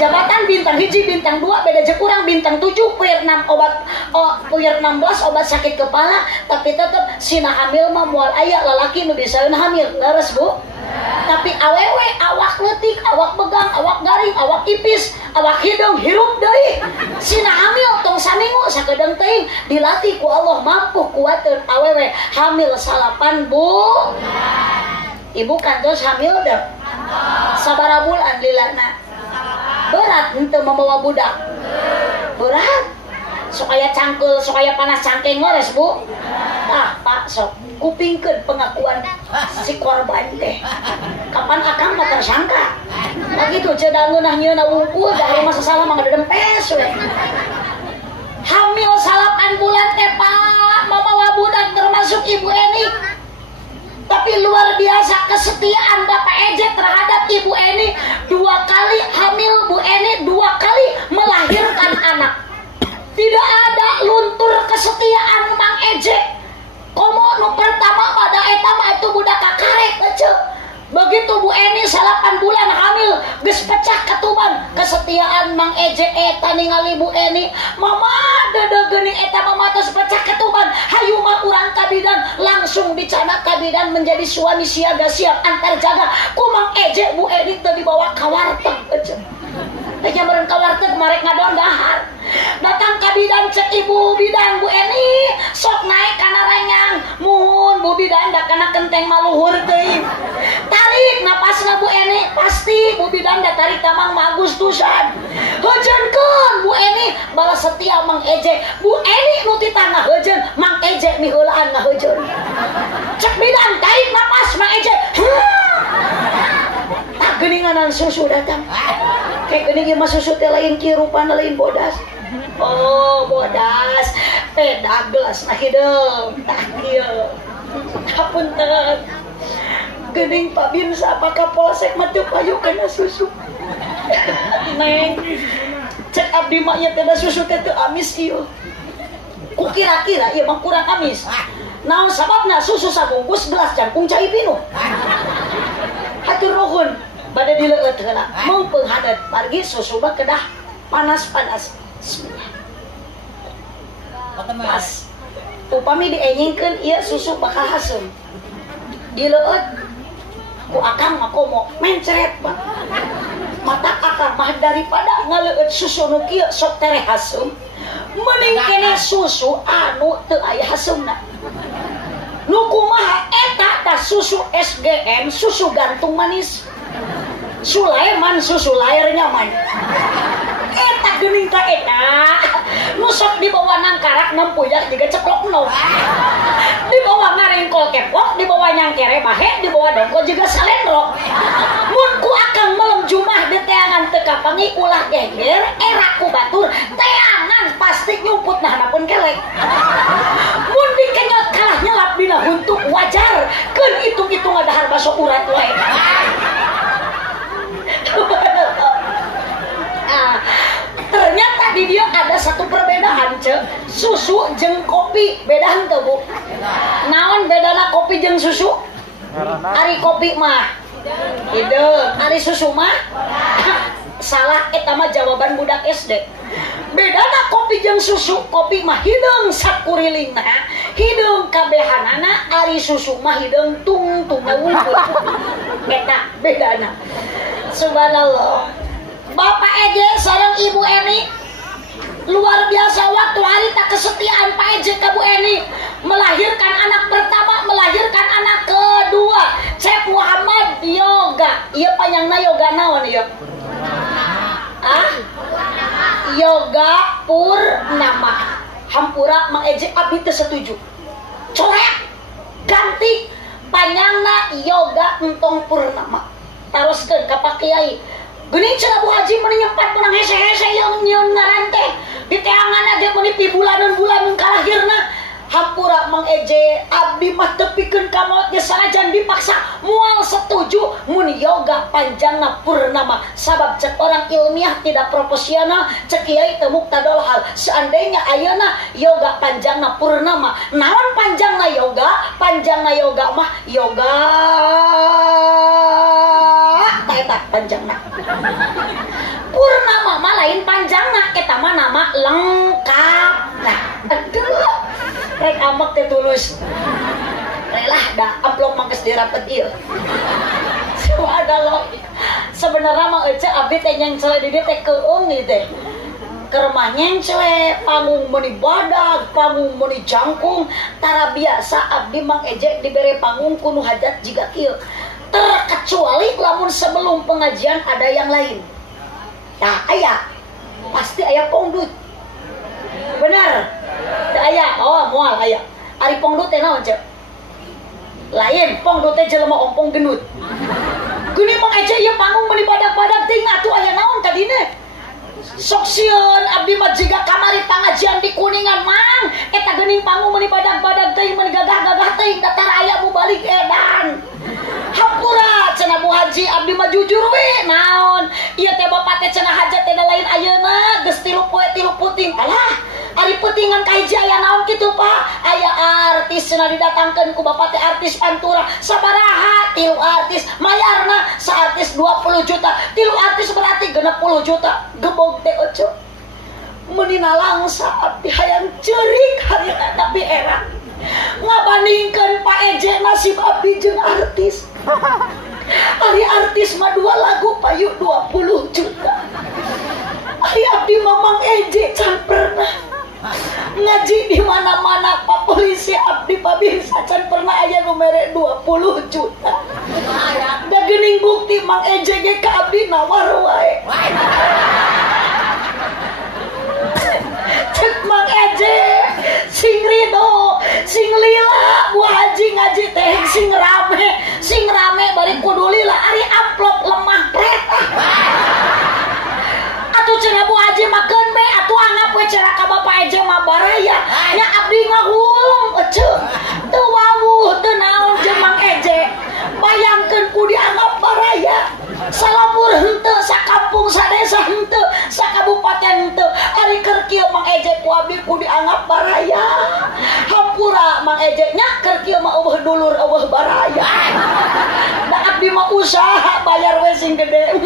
jabatan bintang hiji bintang 2 beda jeung urang bintang 7 puyer 6 obat puyer 16 obat sakit kepala tapi tetep sina hamil mah moal aya lalaki nu bisaeun hamil leres Bu tapi awewe awak leutik awak begang awak garing awak ipis awak hidung hirup deui sina keudang teuing dilatih ku Allah mampu kuateun awewe hamil 8 bulan. Ibu kantos hamil deh sabaraha bulan lilana berat henteu membawa budak berat sok aya cangkeul sok aya panas cangkeng ngores Bu. Pak sok kupingkeun pengakuan si korban teh kapan akang mah tersangka begitu cedangeunah nyieuna wungkul dari masa salah mah ngadempes we hamil 8 bulan teh Pak mamawa budak termasuk Ibu Eni. Tapi luar biasa kesetiaan Bapak Eje terhadap Ibu Eni. 2 kali hamil Bu Eni, 2 kali melahirkan anak. Tidak ada luntur kesetiaan Mang Eje. Komo nu pertama pada eta mah itu budak kakarek aja. Begitu Bu Eni 8 bulan hamil geus pecah ketuban kesetiaan Mang Eje eta ningali Bu Eni mama dada geuning eta mama tos pecah ketuban hayu mah urang ka bidan langsung dicana ka bidan menjadi suami siaga siap antar jaga ku Mang Eje Bu Eni teu dibawa ka warteg aja teh meureun ka warteg marek ngadon dahar datang ka bidan cek ibu bidan Bu Eni sok naik kana rengang muhun Bu bidan da kana kenteng maluhur teuing tarik napasna Bu Eni pasti Bu bidan da tarik tamang Agustusan heujeunkeun Bu Eni balas setia Mang Eje Bu Eni nu ti tanah heujeun Mang Eje miheulaan ngaheujeun cek bidan tarik napas Mang Eje tak geuninganan susu datang kayak geuning mah susu teh lain kieu rupana lain bodas. Oh bodas peda gelas nah hideung tah kieu hapunten geuning Pak Binsa apakah Polsek mah teu payu kana susu Neng cek abdi mah ieu teh susu teh teu amis ieu ku kira-kira ieu mah kurang amis naon sababna susu sabungkus gelas jangkung cai pinuh hatur nuhun bade dileueut heula mumpung hadat margi susu mah kedah panas-panas pas upami dienyingkeun ieu susu bakal hasem dileueut ku akang mah komo mencret Pak mata akang mah daripada ngaleueut susu nu kieu sok tere hasem mending kene susu anu teu aya hasemna nu kumaha eta tah susu SGM susu gantung manis Sulaiman susu lahir nyaman eta geuning ka eta nu sok dibawa nang karak nempuyak juga ceplok no dibawa ngaringkol kepok dibawa nyangkere bahe dibawa dongko juga salendro mun ku akang malam Jumat di teangan teu kapangi ulah geger era ku batur teangan pasti nyumput nah napun kelek mun dikenyot kalah nyelap dina huntuk wajar keun itung-itung ngadahar baso urat wae ternyata di dia ada satu perbedaan susu jeung kopi beda henteu Bu naon bedana kopi jeung susu ari kopi mah hideung ari susu mah salah eta mah jawaban budak SD bedana kopi jeung susu kopi mah hideung sakurilingna hideung kabehanana ari susu mah hideung tungtungna wungkul eta bedana subhanallah Bapak Eje sareng Ibu Eni luar biasa waktu harita kesetiaan Pak Eje ke Bu Eni melahirkan anak pertama melahirkan anak kedua Cep Muhammad Yoga ieu panjangna Yoga naon ieu Yoga Purnama hampura Mang Eje abdi teu setuju corek ganti panjangna Yoga Entong Purnama taroskeun ka Pak Kiai geuning cenah Bu Haji meuni nyempat menang hese-hese yang nyieun ngaran teh di teanganna ge meuni pibulaneun-bulaneun kalahirna hampura Mang Eje abdi mah teu pikeun ka maot ge sanajan dipaksa moal setuju mun yoga panjangna purnama sabab cek orang ilmiah tidak proporsional cek kiai teu muktadol hal seandainya ayeuna yoga panjangna purnama naon panjangna yoga mah yoga eta panjangna purnama mah lain panjangna eta mah nama lengkap nah aduh rek amak teh tulus relah dah amplop mangkes dirapet ieu subhanallah sebenarnya mah ece abdi teh yang selain di teh keung ieu teh kermanyeng cele panggung meni badag panggung meni jangkung tara biasa abdi Mang Ejek dibere panggung kuno hajat jiga kieu terkecuali lamun sebelum pengajian ada yang lain. Nah aya pasti aya pongdut benar aya oh moal aya ari pongdut teh naon cek lain pongdut teh jelema ompong genut geuning Mang Ejek ieu panggung meni badag-badag ting atuh aya naon kadine sok sieun abdi mah jiga kamari pangajian di Kuningan Mang eta geuning panggung meni badag-badag teuing meni gagah-gagah teuing datar aya mu balik edan hampura cenah Bu Haji abdi mah jujur we naon ieu teh bapak teh cenah hajat teh lain ayeuna geus 3 poe 3 puting alah ari peutingan ka hiji aya naon kitu Pak aya artis cenah didatangkeun ku bapak teh artis pantura sabaraha 3 artis mayarna saartis 20 juta 3 artis berarti 60 juta gebog teh ojo menina langsa abdi hayang ceurik harita tapi era ngabandingkeun Pak Ejek nasib abdi jeung artis ari artis mah 2 lagu payu 20 juta ari abdi mah Mang Ejek can pernah ngaji di mana-mana Pak polisi abdi pabirsa can pernah aya nu mere 20 juta da geuning bukti Mang Ejek ge ka abdi nawar wae cek Mang Ejek sing rido sing lila Bu Haji ngaji teh sing rame bari kudu lila ari amplop lemah pret atuh cenah Bu Haji makeun be atuh anggap we cara ka Bapak Ejek mah baraya nya abdi ngahulung eceu teu wawuh teu naon jeung Mang Ejek bayangkeun ku dianggap baraya salabur henteu sakampung sadesa henteu sakabupaten henteu ari keur kieu Mang Ejek ku abdi ku dianggap baraya hampura Mang Ejek nya keur kieu mah eueuh dulur eueuh baraya da abdi mah usaha bayar we sing gede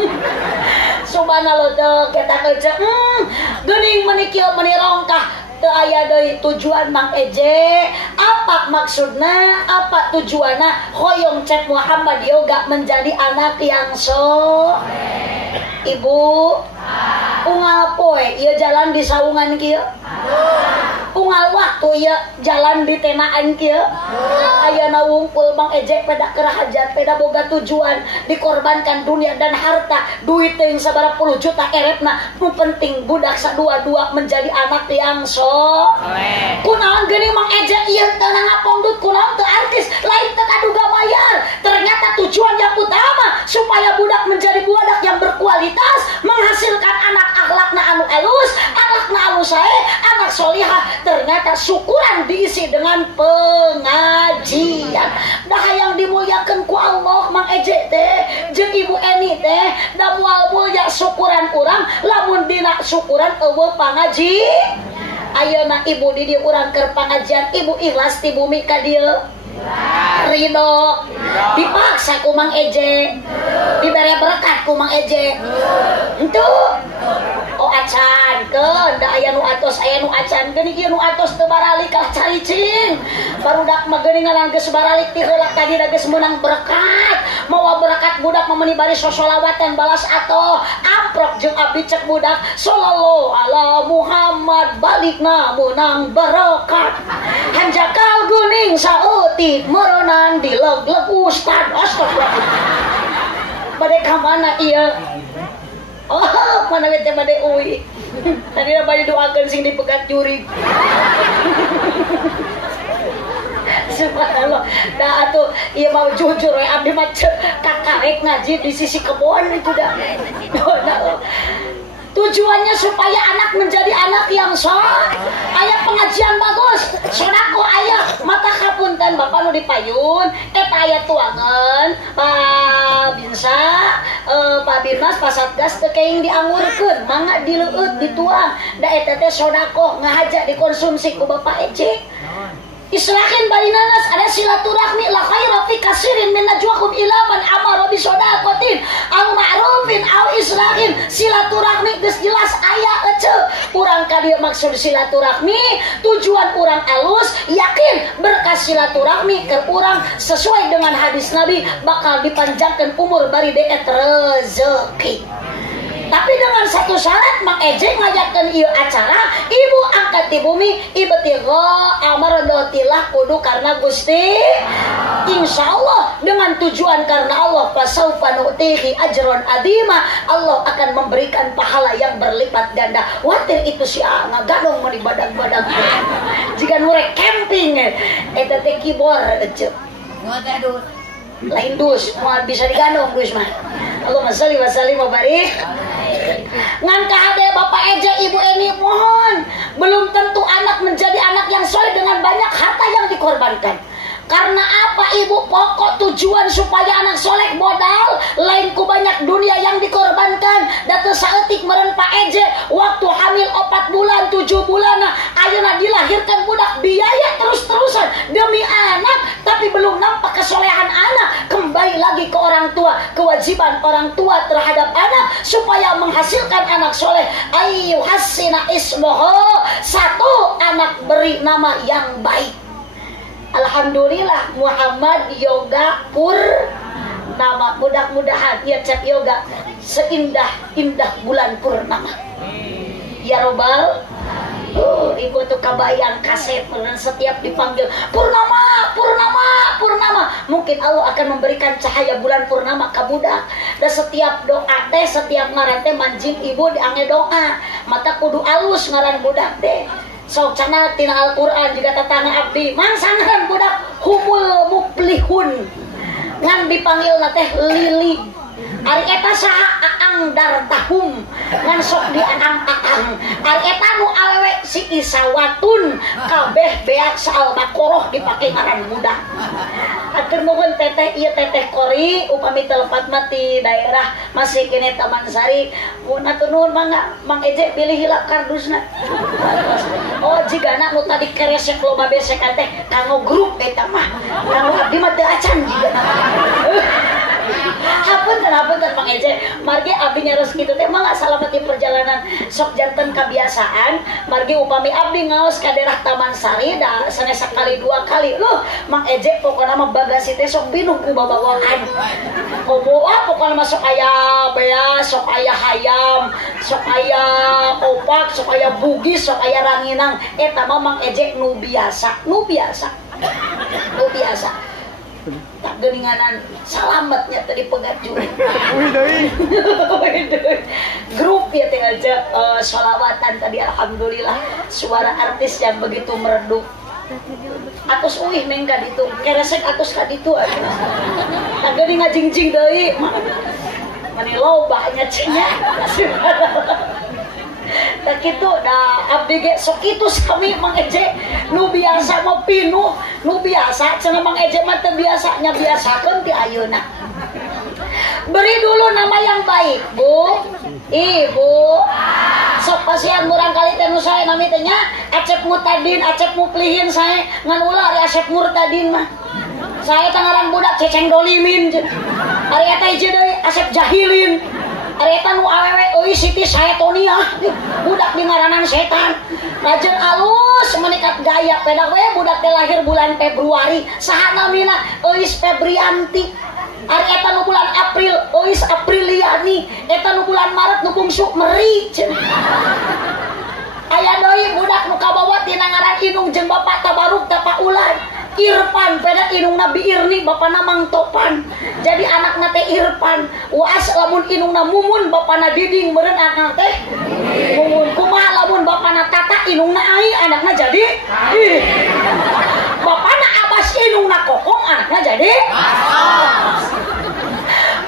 subhanallah teh kita kerja geuning meuni kieu meuni rongkah teu aya deui tujuan Mang Ejek apa maksudna apa tujuanna hoyong cek Muhammad yoga menjadi anak yang soleh ibu unggal poe ieu jalan di saungan kieu unggal waktu ieu jalan di tenaan kieu ayeuna wungkul Mang Ejek pada keur hajat pada boga tujuan dikorbankan dunia dan harta duit teuing sabaraha puluh juta erepna nu penting budak sadua-dua menjadi anak yang soleh kunaon geuning Mang Ejek ieu teu ngapongdut kunaon teu artis lain teu kaduga bayar ternyata tujuan yang utama supaya budak menjadi budak yang berkualitas menghasilkan anak akhlakna anu elus akhlakna anu sae anak solihah ternyata syukuran diisi dengan pengajian dah yang dimuliakeun ku Allah Mang Ejek teh jeung Ibu Eni teh da moal mulya syukuran urang lamun dina syukuran eueuh pangaji ayeuna ibu di dieu urang keur pangajian ibu ikhlas ti bumi ka dieu ridho dipaksa ku Mang Ejek dibere berkat ku Mang Ejek henteu oh acankeun da aya nu atos aya nu acankeun ieu nu atos teu baralik kalah caricing barudak mah geuningan geus baralik ti heula tadi da geus meunang berkat mawa berkat budak meuni bari sosolawatan balas atoh amprok jeung abdi cek budak sallallahu ala Muhammad balikna meunang berkat hanjakal geuning saeutik meureunan dileg-leg ustad astagfirullah bade ka mana ieu oh mana we teh bade uwi tadi da bade doakeun sing dipegat jurig subhanallah da atuh ieu mah jujur we abdi mah kakarek ngaji di sisi kebon itu dah tujuannya supaya anak menjadi anak yang soleh aya pengajian bagus sodako aya mata kapunten bapak nu dipayun eta aya tuangan Pak Binsa Pak Birnas Pak Satgas teu keing diangurkeun mangga dileueut dituang da eta teh sodako ngahaja dikonsumsi ku Bapak Ejek islahin bainanas ada silaturahmi la khaira fi katsirin min najwahum ila man amara bi shadaqatin aw ma'rufin aw islahin silaturahmi geus jelas aya eceu urang ka dieu maksud silaturahmi tujuan urang alus yakin berkas silaturahmi ke urang sesuai dengan hadis Nabi bakal dipanjangkeun umur bari deet rezeki Tapi dengan satu syarat Mang Eje ngajakeun ieu acara ibu angkat di bumi ibtigha amradhatillah kudu karena Gusti. Insyaallah dengan tujuan karena Allah fasaufa nu'tihi ajron adima, Allah akan memberikan pahala yang berlipat ganda. Watir itu si ngagadong mau di badag-badag. Jika nurek camping eta teh kibor ece. Lain dus, mau bisa digandong dus mah. Allahumma shalli wa sallim wa barik. Ngan kahade Bapak Eja, Ibu Eni, mohon. Belum tentu anak menjadi anak yang soleh dengan banyak harta yang dikorbankan. Karena apa Ibu? Pokok tujuan supaya anak soleh modal lain ku banyak dunia yang dikorbankan. Datu saeutik meureun Pak Eje waktu hamil 4 bulan 7 bulan ayeuna dilahirkan budak biaya terus-terusan demi anak, tapi belum nampak kesolehan anak. Kembali lagi ke orang tua, kewajiban orang tua terhadap anak supaya menghasilkan anak soleh. Ayu hasina ismoho, satu anak beri nama yang baik. Alhamdulillah Muhammad Yoga Purnama, mudah-mudahan ya cek yoga seindah-indah bulan purnama ya robbal. Ibu tuh kabayang kaset setiap dipanggil Purnama, Purnama, Purnama, mungkin Allah akan memberikan cahaya bulan purnama ke budak. Dan setiap doa teh, setiap ngaran teh manjing ibu diange doa, mata kudu alus ngaran budak teh. Sok cenah tina Al-Qur'an juga tetangga abdi mangsangan budak humul muplihun ngan dipanggil teh Lili. Ari eta saha aang dartahum ngan sok di aang-aang. Ari eta nu awewe si Isawatun kabeh beak saal Baqarah dipake ngaran budak. Atur nuhun teteh ieu teteh Kori upami telepat mati daerah masih kene Taman Sari. Mun atur nuhun Mang Eje pilih heula kardusna. Oh jigana nu tadi keresek loba besekan teh kanggo grup eta mah. Kanggo abdi mah teu acan jigana. Hapunten Mang Eje, margi abdi nyaros kitu teh mah salamati perjalanan sok janten kebiasaan. Margi upami abdi ngaos ka daerah Taman Sari da sanes sakali 2 kali. Loh, Mang Eje pokona mah bagasi teh sok binung ku babawaan. Komoa pokona mah sok aya bea, sok aya hayam, sok aya opak, sok aya bugis, sok aya ranginang. Eta mah Mang Eje nu biasa. Tak geninganan salametnya tadi pegat juga. Grup ya teh aja sholawatan tadi alhamdulillah suara artis yang begitu merdu. Atus uih mengga ditu keresek atus ka ditu atuh. Tak geuning ngajingjing deui. Mani loba nya cenah. Tak kitu da abdi ge sok kitu sami Mang Eje nu biasa mah pinuh, nu biasa cenah Mang Eje mah teu biasa nya biasakeun ti ayeuna. Beri dulu nama yang baik, Bu. Ibu. Sok pasian murang kali teh nu sae nami teh nya Acep Murtadin, Acep Muplihin sae ngan ulah ari Acep Murtadin mah. Sae teh ngaran budak Ceceng Dolimin. Ari eta hiji deui Acep Jahilin. Ari eta nu awewe euy Siti Saetonia budak di ngaranan setan. Rajin alus menikat gaya pedak we budak teh lahir bulan Februari saha namina Eus Febrianti. Ari eta nu bulan April Eus Apriliani. Eta nu bulan Maret nu bungsu Meri. Aya deui budak nu kabawa tina ngaran indung jeung Bapak Tabaruk Tapa Ulan. Irfan, beda inungna Bi Irni, bapana Mang Topan. Jadi anakna teh Irfan. Waas lamun inungna Mumun, bapana Diding, meureun anak teh Mumun. Kumaha lamun bapana Tata, inungna Ai, anakna jadi bapana Abbas, inungna Kokong, anakna jadi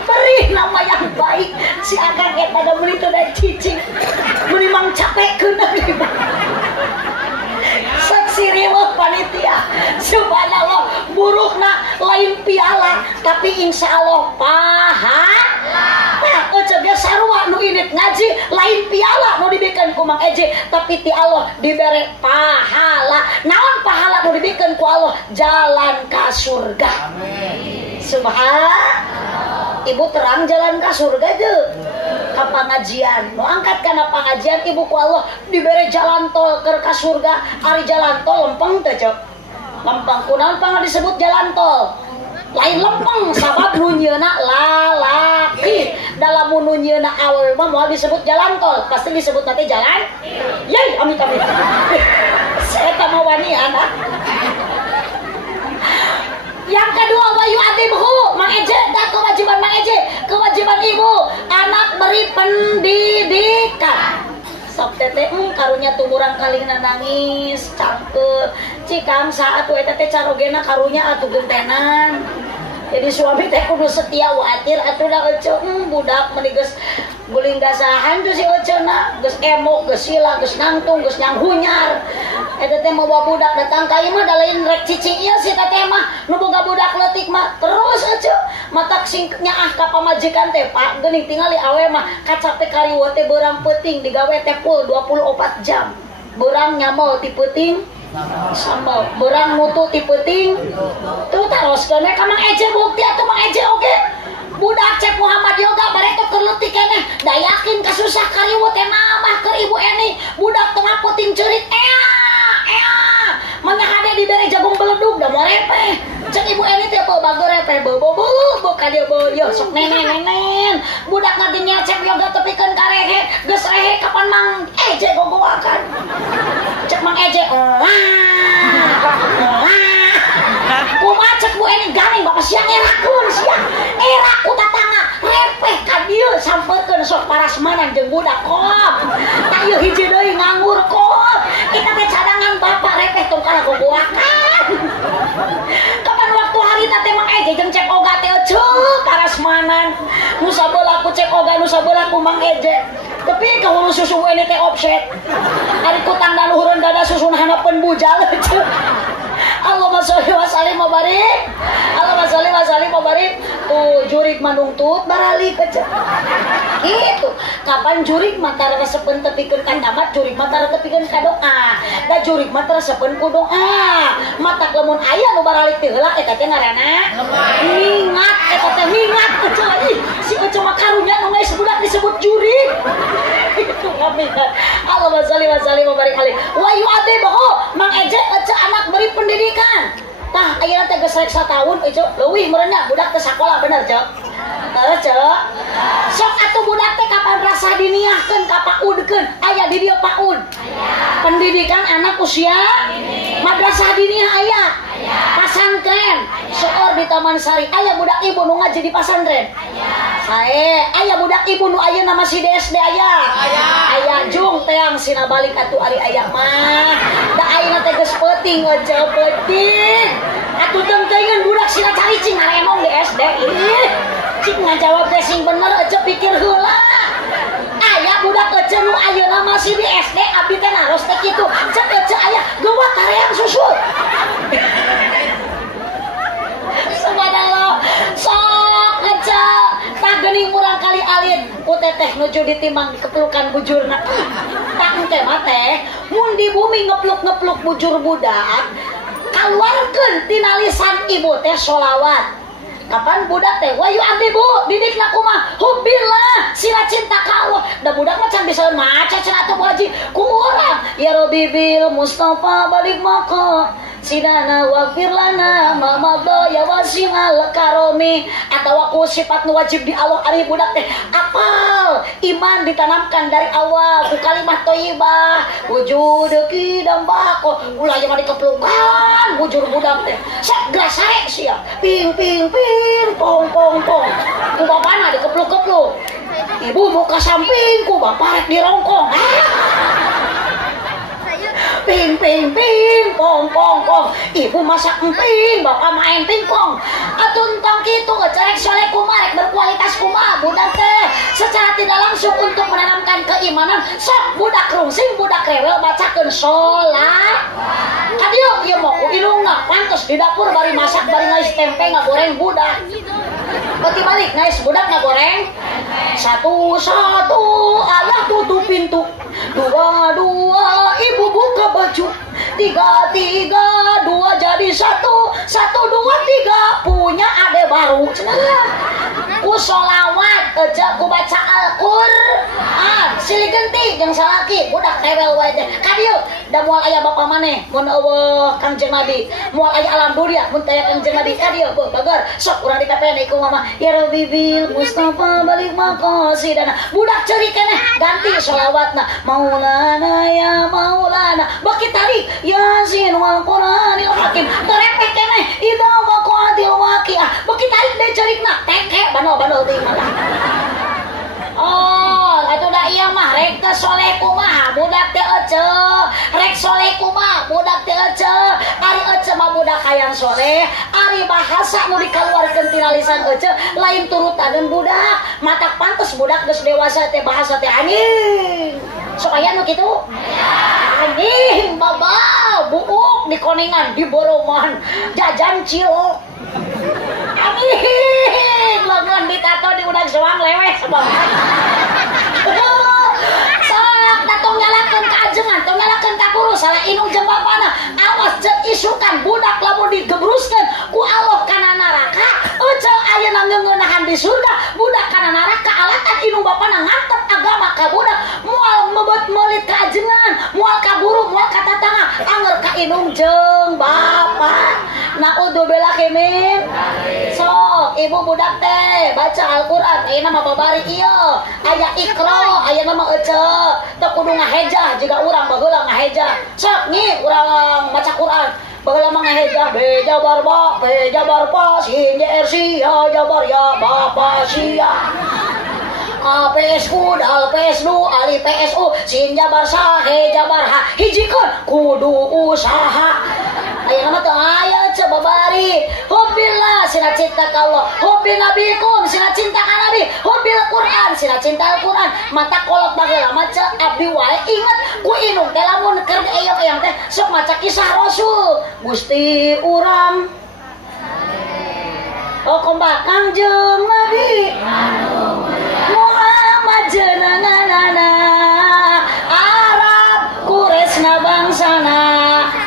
beri nama yang baik. Si Akang eta da meuli teu da cicing. Meuli mang capekeun deui. Saksi riweuh panitia. Subhanallah, burukna lain piala, tapi insya Allah pahala. Nah, eceuk sarua nu init ngaji lain piala nu dibikeun ku Mang Eje, tapi ti Allah dibere pahala. Naon pahala nu dibikeun ku Allah? Jalan ka surga. Amin. Subhanallah. Ibu terang jalan ka surga teu? Ka pangajian. Nu angkat kana pangajian ibu ku Allah dibere jalan tol keur ka surga. Ari jalan tol lempeng teh, Cok. Lempeng kunaon pang disebut jalan tol? lain lempeng sabab nu nyieuna lalaki. Dalam nu nyieuna awewe mah moal disebut jalan tol pasti disebut nanti jalan yai amit amit. Eta mah wanian. Yang kedua wayu adibhu Mang Eje dan kewajiban Mang Eje, kewajiban ibu anak beri pendidikan. Sok teteh karunya tumurang kalingna nangis cangkeut cikam saat we teteh carogena karunya atuh gentenan. Jadi suami teh kudu setia watir atuh da ece budak meni geus guling gasahan tuh si eceuna geus emo geus sila geus nangtung geus nyanghunyar. Eta teh mawa budak datang ka ieu mah da lain rek cicing ieu si teteh mah nu boga budak leutik mah terus ece matak sing nyaah ka pamajikan teh Pak geuning tingali awe mah kacak teh kariwo teh beurang peuting digawe teh full 24 jam. Beurang nyamel ti peuting sambal berang mutu ti peuting tuh taroskeun we ka Mang Eje bukti atuh Mang Eje oge budak cek Muhammad Yoga bareto keur leutik keneh da yakin kasusah karieu teh nambah keur ibu Eni budak tengah peuting ceurit ea manyahade di bere jagung beledug da morepeh cek ibu Eni teh bae bageur repeh bobo ka dieu beuyeul sok nenen budak ngadinya cek Yoga tepikeun ka rehe geus rehe kapan Mang Eje gogoakan cek Mang Eje kumaha cek Bu Eni garing bapak siang erakun siang eraku tatangga repeh ka dieu sampeurkeun sok parasmanan jeung budak kop ta ieu hiji deui nganggur kop kita teh cadangan bapak repeh tong kana gogoakan kapan waktu harita teh Mang Eje jeung cek Oga teh ceuh parasmanan nu sabeula ku cek Oga nu sabeula ku Mang Eje tapi kahulu susu ini teh offset ari kutang dan luhureun dada susun hanapeun bujal Allahumma sholli wa sallim wa barik Allahumma sholli wa sallim wa barik tuh jurig manungtut barali kecek gitu kapan jurig mah tara resepeun tepikeun ka tamat jurig mah tara tepikeun ka doa da jurig mah tara resepeun ku doa matak lamun aya nu baralik teh heula eta teh ngaranna mingat eta teh mingat ih si ece mah karunya nu geus budak disebut jurig itu ngamingat Allahumma sholli wa sallim wa barik alaihi wa yu'adibahu Mang Eje ece anak beri pendidikan tah ayeuna teh geus rek 1 tahun ece leuwih meureunnya budak teh sakola bener cek cek sok atuh budak teh kapan rasa diniahkeun ka paudkeun aya di dieu paud pendidikan anak usia madrasah diniyah aya pasantren seueur di Taman Sari aya budak ibu nu ngaji di pasantren sae aya budak ibu nu ayeuna masih di SD aya jung teang sina balik atuh ari aya mah da ayeuna teh geus peuting ece peuting atuh teuing budak sina caricing ngarenong di SD ih cik ngajawab teh sing bener ece pikir heula aya budak ece nu ayeuna masih di SD abdi teh naros teh kitu cek ece aya geua kareang susul subhanallah sok ece tah geuning urang kali alit ku teteh nuju ditimbang kepelukan bujurna tak teh mah teh mun di bumi ngepluk-ngepluk bujur budak kaluarkeun tina lisan ibu teh sholawat kapan budak teh wayu abdi bu didikna kumaha hubbillah sila cinta ka Allah da budak mah can bisa maca cenah atuh haji ku urang ya Rabbi bil Mustafa balik maka sidana waghfir lana ma madha ya wasi'al karomi atawa ku sifat nu wajib di Allah ari budak teh apal iman ditanamkan dari awal ku kalimat thayyibah wujud kidam bako ulah mah dikeplukan bujur budak teh sok gasare sia ping ping ping pong pong pong ku bapana dikepluk-kepluk ibu muka samping ku bapak rek dirongkong ping ping ping pong pong pong ibu masak emping bapak main pingpong atuh entong kitu cerek soleh kumarek berkualitas kumaha budak teh secara tidak langsung untuk menanamkan keimanan sok budak rungsing budak rewel bacakeun sholat kadieu ieu mah ku ilungna pantes di dapur bari masak bari ngais tempe ngagoreng budak beuti balik ngais budak ngagoreng satu-satu ayah tutup pintu dua-dua ibu buka baju 3, 2 jadi 1, 1, 2, 3 punya ade baru ku sholawat aja ku baca Al-Qur'an silih genti jeung salaki budak rewel wae teh ka dieu da moal aya bapa maneh mun eueuh Kangjeng Nabi moal aya alam dunia mun teh Kangjeng Nabi ka dieu bagar sok urang ditepen iku mama ya Rabbi bil Mustafa balik maqasidana budak ceurik keneh ganti sholawatna Maulana ya Maulana baki tarik Yasin wal Qur'anil Hakim terepek keneh idza waqa'atil waqi'ah baki tarik deui ceurikna teke bano-bano teh oh atuh da ieu mah rek teh soleh kumaha budak teh eceu rek soleh kumaha budak teh eceu ari eceu mah budak hayang soleh ari bahasa nu dikaluarkeun tina lisan eceu lain turutaneun budak matak pantes budak geus dewasa teh bahasa teh anjing sok aya nu kitu anjing baba buuk di koningan di boroman jajan cilok anjing lengan ditato di udag soang leweh sebab sok datong nyalakeun ka ajengan tong nyalakeun ka guru salah inung jeung bapana awas jeung isukan budak lamun digebruskeun ku Allah kana neraka eceu ayeuna ngeuneunahan di surga budak kana neraka alatan inung bapana ngantep agama ka budak moal mebet meulit ka ajengan moal ka guru moal ka tatangga anger ka inung jeung bapa naudzubillah min sok ibu budak teh baca Al-Qur'an ayeuna mah babari ieu aya Iqra ayeuna mah eceu teu kudu ngahejah jiga urang baheula ngahejah sok nyi urang maca Qur'an baheula mah ngahejah be jabar ba be jabar pa sin jer sia jabar ya bapa sia PSU dal PSU ali PSU sin jabar sahe jabar ha hijikeun kudu usaha ayeuna mah teu aya ce babari hubbillah sina cinta ka Allah hubbi nabikum sina cinta ka nabi hubbil Qur'an sina cinta Al-Qur'an mata kolot bageula maca abdi wae inget ku inung teh lamun keur eyang-eyang teh sok maca kisah Rasul Gusti urang kompak Kangjeng Nabi Muhammad jenenganana Arab Quraisna bangsana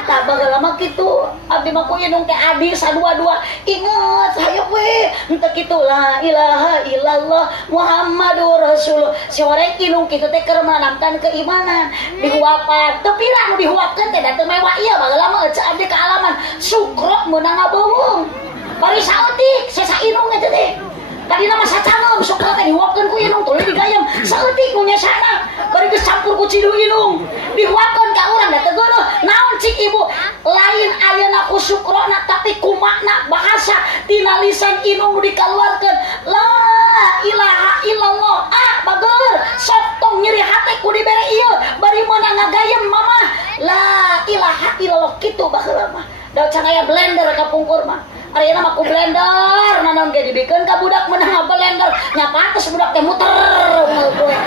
tak bageula mah kitu abdi mah ku inung teh adi sadua-dua inget hayuk we henteu kitu la ilaha illallah Muhammadur Rasulullah si orek inung kitu teh keur menanamkan keimanan dihuapan teu pirang nu dihuapkeun teh da teu mewah ieu bageula mah eceu abdi ka alaman sukro meunang ngabeuweung bari saeutik sesa inung eta teh tadina mah sacangem sukro teh dihuapkeun ku inung tuluy digayem saeutik nu nyasana bari geus campur ku cidu inung dihuapkeun ka urang da teu geuleuh naon cik ibu lain ayeuna ku sukrona tapi ku makna bahasa tina lisan inung dikaluarkeun la ilaha illallah bager sok tong nyeri hate ku dibere ieu bari meunang ngagayem mamah la ilaha illallah kitu baheula mah da can aya blender ka pungkur mah ayeuna mah ku blender nanaon ge dibikeun ka budak meunang blender nya pantes budak teh muter gue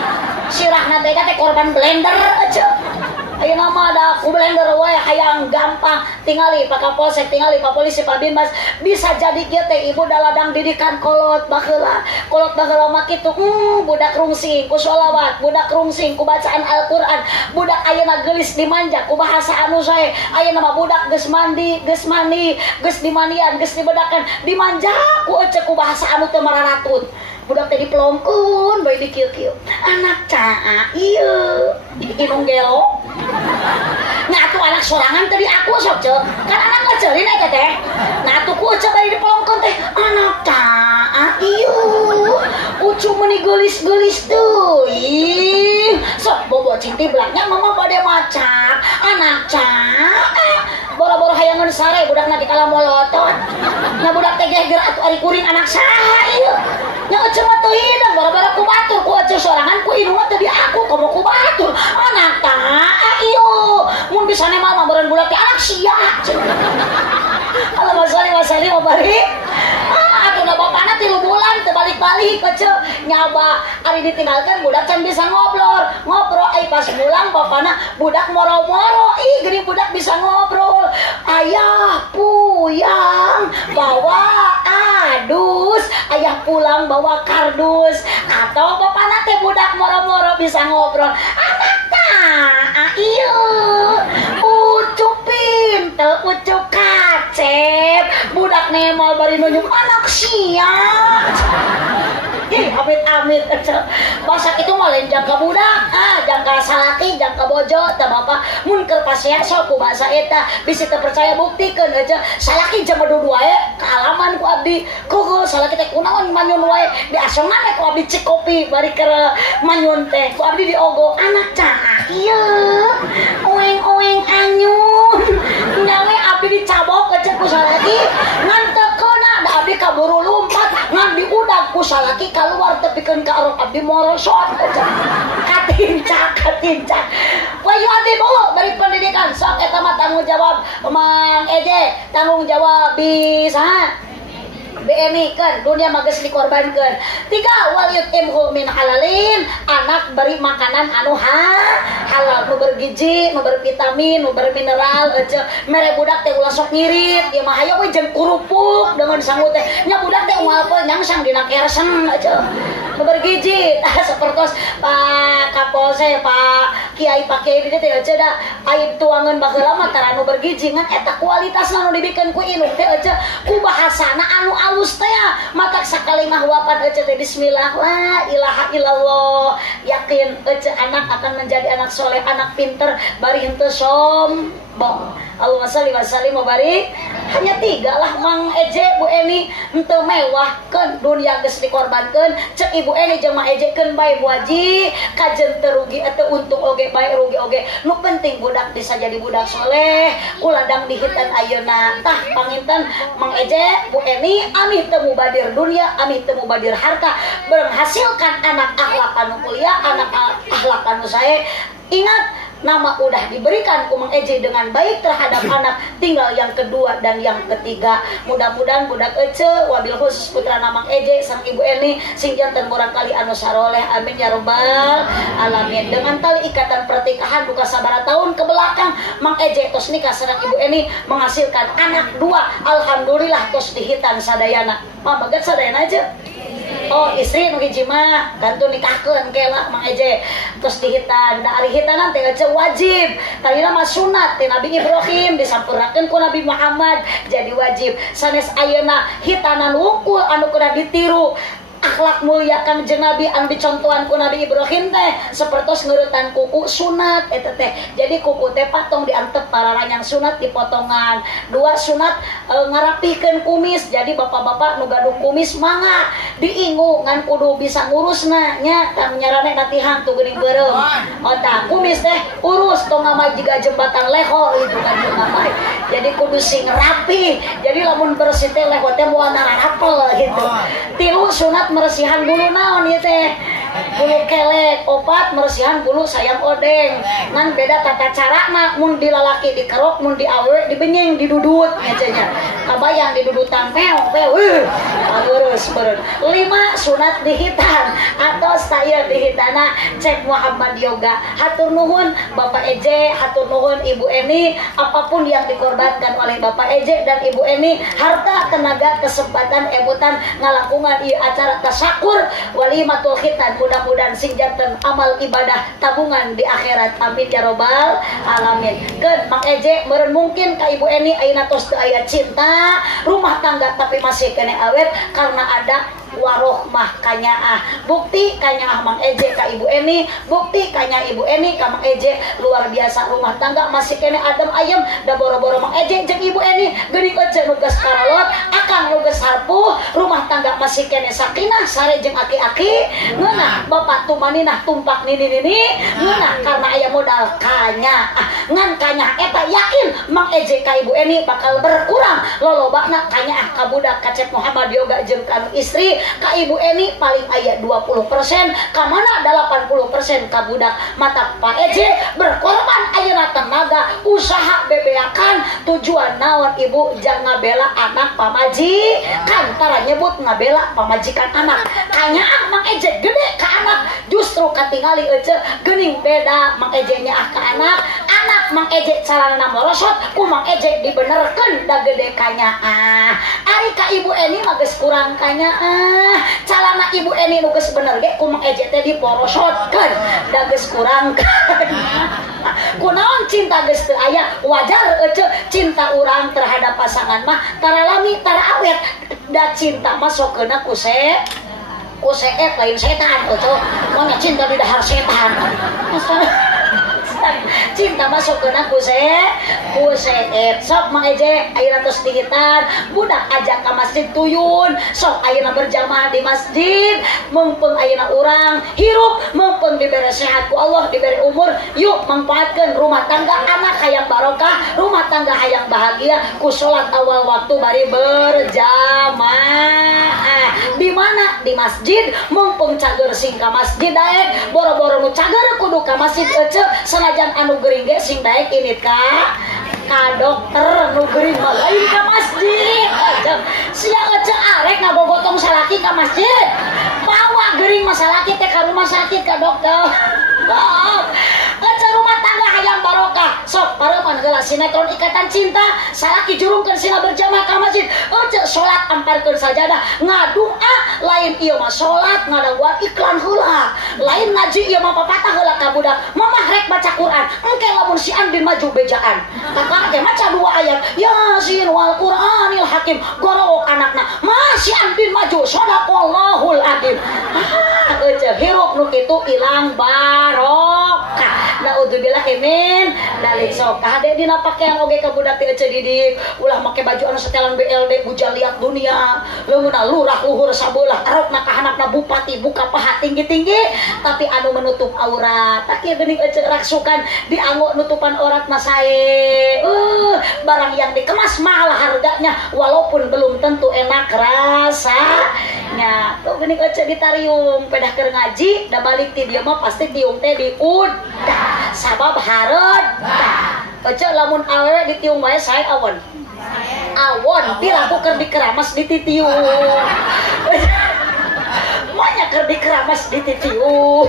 sirahna teh korban blender aja ayeuna mah da ku blender wae hayang gampang tingali pak kapolsek tingali pak polisi pak binmas bisa jadi kieu teh ibu da ladang didikan kolot baheula mah kitu budak rungsing ku sholawat budak rungsing ku bacaan Al-Qur'an budak ayeuna geulis dimanja ku bahasa anu sae ayeuna mah budak geus mandi geus dimandian geus dibedakan dimanja ku eceu ku bahasa anu teu mararatun budak teh dipelongkeun bae di kieu-kieu anak caa ieu inung gelo ngatu anak sorangan tadi aku sok ceu kan anak ngeceulin eta teh ngatu ku eceu bae dipelongkeun teh anak caa ieu ucu meuni geulis-geulis teuing sok bobo cinti belaknya mama bade macak anak caa boro-boro hayangan sare budakna di kala molotot na budak teh geger atuh ari kuring anak saha ieu nya eceu mah teu hideung boro-boro ku batur ku eceu sorangan ku indung mah teh di aku komo ku batur anak taa ieu mun bisa ne mah meureun budak teh anak sia Allahumma sholli wa sallim wa barik atuh na bapana 3 bulan teu balik-balik eceu nyaba ari ditinggalkeun budak can bisa ngobrol ai pas pulang bapana budak moro-moro ih geuning budak bisa ngobrol ayah puyang bawa adus ayah pulang bawa kardus atau bapana teh budak moro-moro bisa ngobrol anak tah ieu ucup pintel ucup kacep budak nemal bari nunjuk anak sia Amit-amit masak itu mah lain jangka budak jangka salaki jangka bojo tah bapak mun keur pasea sok ku bahasa eta bisi teu percaya buktikeun aja salaki jam 22 kaalaman ku abdi kuku salaki teh kunaon manyun wae di asongan ku abdi cek kopi bari keur manyun teh ku abdi diogo anak cah ieu oeng-oeng anyun nyawe abdi dicabok aja ku salaki ngan teu keuna da abdi kaburu lumpat ngan diudag ku salaki kaluar tepikeun ka arep abdi morosot aja katincak wayu abdi boho bari pendidikan sok eta mah tanggung jawab Mang Eje tanggung jawab bisa BMI kan dunia mages dikorbankan 3 waliyut imhu min halalin anak beri makanan anu halal nu bergizi nu bervitamin nu bermineral aja mere budak teh ulah sok ngirit ieu mah hayo we jeung kurupuk dengan sangu teh nya budak teh moal poe nyangsang dina kersen aja nu bergizi sapertos Pak Kapolsek Pak Kiai Pak Kiai teh aja da aib tuangan baheula mah tara nu bergizi ngan eta kualitasna nu dibikeun ku induk teh aja ku bahasana anu alus teh mata sakali ngahwapan aja teh bismillah la ilaha illallah yakin aja anak akan menjadi anak soleh anak pinter bari henteu sombong Allahumma shalli wa sallim wa barik hanya 3 lah Mang Eje Bu Eni henteu mewah keun dunia geus dikorbankeun cek Ibu Eni jeung Mang Eje keun bae Bu Haji kajen teu rugi atau untung oge bae rugi oge nu penting budak bisa jadi budak soleh kuladang dihitan ayeuna tah panginten Mang Eje Bu Eni ami teu mubadir dunia ami teu mubadir harta menghasilkan anak akhlak anu mulia anak akhlak anu sae ingat nama udah diberikan ku Mang Eje dengan baik terhadap anak tinggal yang kedua dan yang ketiga mudah-mudahan budak ece wabil khusus putra Mang Eje sang Ibu Eni sing janten barangkali anu saroleh amin ya rabbal alamin dengan tali ikatan pertikahan buka sabara tahun ke belakang Mang Eje tos nikah sareng Ibu Eni menghasilkan anak 2 alhamdulillah tos dihitan sadayana mah baget sadayana aja oh istri nu hiji mah gantu nikahkeun ke lah Mang Eje terus dihitan da ari hitanan teh aja wajib tadina mah sunat ti Nabi Ibrahim disampurnakeun ku Nabi Muhammad jadi wajib sanes ayeuna hitanan wungkul anu kudu ditiru akhlak mulia Kangjeng Nabi anu dicontohan ku Nabi Ibrahim teh sapertos ngeuretan kuku sunat eta teh jadi kuku teh patong diantep pararanyang sunat dipotongan 2 sunat ngarapihkeun kumis jadi bapak-bapak nu gaduh kumis mangga diingu ngan kudu bisa ngurusna nya tang nyarane latihan tuh geuning beureum otak kumis teh urus tong mah jiga jembatan leho itu kan jadi kudu sing rapi jadi lamun bersih teh leho teh moal narapel gitu 3 sunat meresihan bulu naon ieu teh bulu kelek 4 meresihan bulu sayam odeng ngan beda tata carana mun di lalaki dikerok mun di awewe dibenyeng didudut ngecenya kabayang didudutan peong alurus beureun 5 sunat dihitan atau saya dihitana cek Muhammad Yoga hatur nuhun Bapak Eje hatur nuhun Ibu Eni apapun yang dikorbankan oleh Bapak Eje dan Ibu Eni harta tenaga kesempatan emutan ngalangkungan ieu acara tasyakur walimatul khitan mudah-mudahan sing janten amal ibadah tabungan di akhirat amin ya robbal alamin keun Mang Eje meureun mungkin ka Ibu Eni ayeuna tos teu aya cinta rumah tangga tapi masih kene awet karena ada warohmah kanyaah bukti kanyaah Mang Eje ka Ibu Eni bukti kanyaah Ibu Eni ka Mang Eje luar biasa rumah tangga masih kene adem ayem da boro-boro Mang Eje jeung Ibu Eni geuning ece nu geus karolot akang nu geus harpuh rumah tangga masih kene sakinah sare jeung aki-aki ngeunah bapak tumaninah tumpak nini-nini ngeunah karena aya modal kanyaah ngan kanyaah eta yakin Mang Eje ka Ibu Eni bakal berkurang lolobana kanyaah ka budak kacep Muhammad Yoga jeung kanu istri ka Ibu Eni paling aya 20% ka mana 80% ka budak mata Pak Eje berkorban ayeuna tenaga usaha bebeakan tujuan naon Ibu jangan ngabela anak pamaji kan tara nyebut ngabela pamajikan anak kanyaah Mang Eje gede ka anak justru katingali ece geuning beda Mang Eje nyaah ka anak Mang Eje calana morosot ku Mang Eje dibenerkeun da gede kanyaah ari ka Ibu Eni mah geus kurang kanyaah calana Ibu Eni nu geus bener ge ku Mang Eje teh diporosotkeun da geus kurang kunaon cinta geus teu aya wajar ece cinta urang terhadap pasangan mah tara lami tara awet da cinta mah sokeuna ku ku seet lain setan tuh maunya cinta di dahar setan cinta masuk ke aku ku seet sok mang eje ayeuna tos dihitan budak ajak ke masjid tuyun sok ayeuna berjamaah di masjid mumpung ayeuna urang hirup mumpung diberi sehat ku Allah diberi umur yuk manfaatkeun rumah tangga anak hayang barokah rumah tangga hayang bahagia ku salat awal waktu bari berjamaah di mana di masjid mumpung cager sing ka masjid daek boro-boro nu cager kudu ka masjid ece sanajan anu gering ge sing daek ini ka dokter nu gering mah lain ka masjid sia ece arek ngagogotong salaki ka masjid bawa gering masalaki teh ka rumah sakit ka dokter ece rumah tangga hayang barokah sok pareuman heula sinetron ikatan cinta salaki jurungkeun sina berjamaah ka masjid ece salat amparkeun sajadah ngadoa lain ieu mah salat ngadaguan iklan heula lain ngaji ieu mah papatah heula ka budak mamah rek baca Quran engke lamun si Andin maju bejaan kakak teh maca 2 ayat Yasin wal Qur'anil Hakim gorowok anakna mah si Andin maju sadaqallahul adzim ece hirup nu kitu ilang barokah naudzubillah amin dalik sok kade dina pakaian oge ka budak teh ece didik ulah make baju anu setelan BLD bujal liat dunia leungeunna lurah luhur sabeulah arokna ka handapna bupati buka paha tinggi-tinggi tapi anu menutup aurat tak ieu geuning ece raksukan dianggo nutupan aurat mah sae barang yang dikemas mahal harganya walaupun belum tentu enak rasanya tuh geuning ece ditariung pedah keur ngaji da balik ti dieu mah pasti tiung teh diudah sabab hareup ece lamun awewe ditiung bae sae awon bilaku keur dikeramas dititiung banyak keur dikeramas dititiung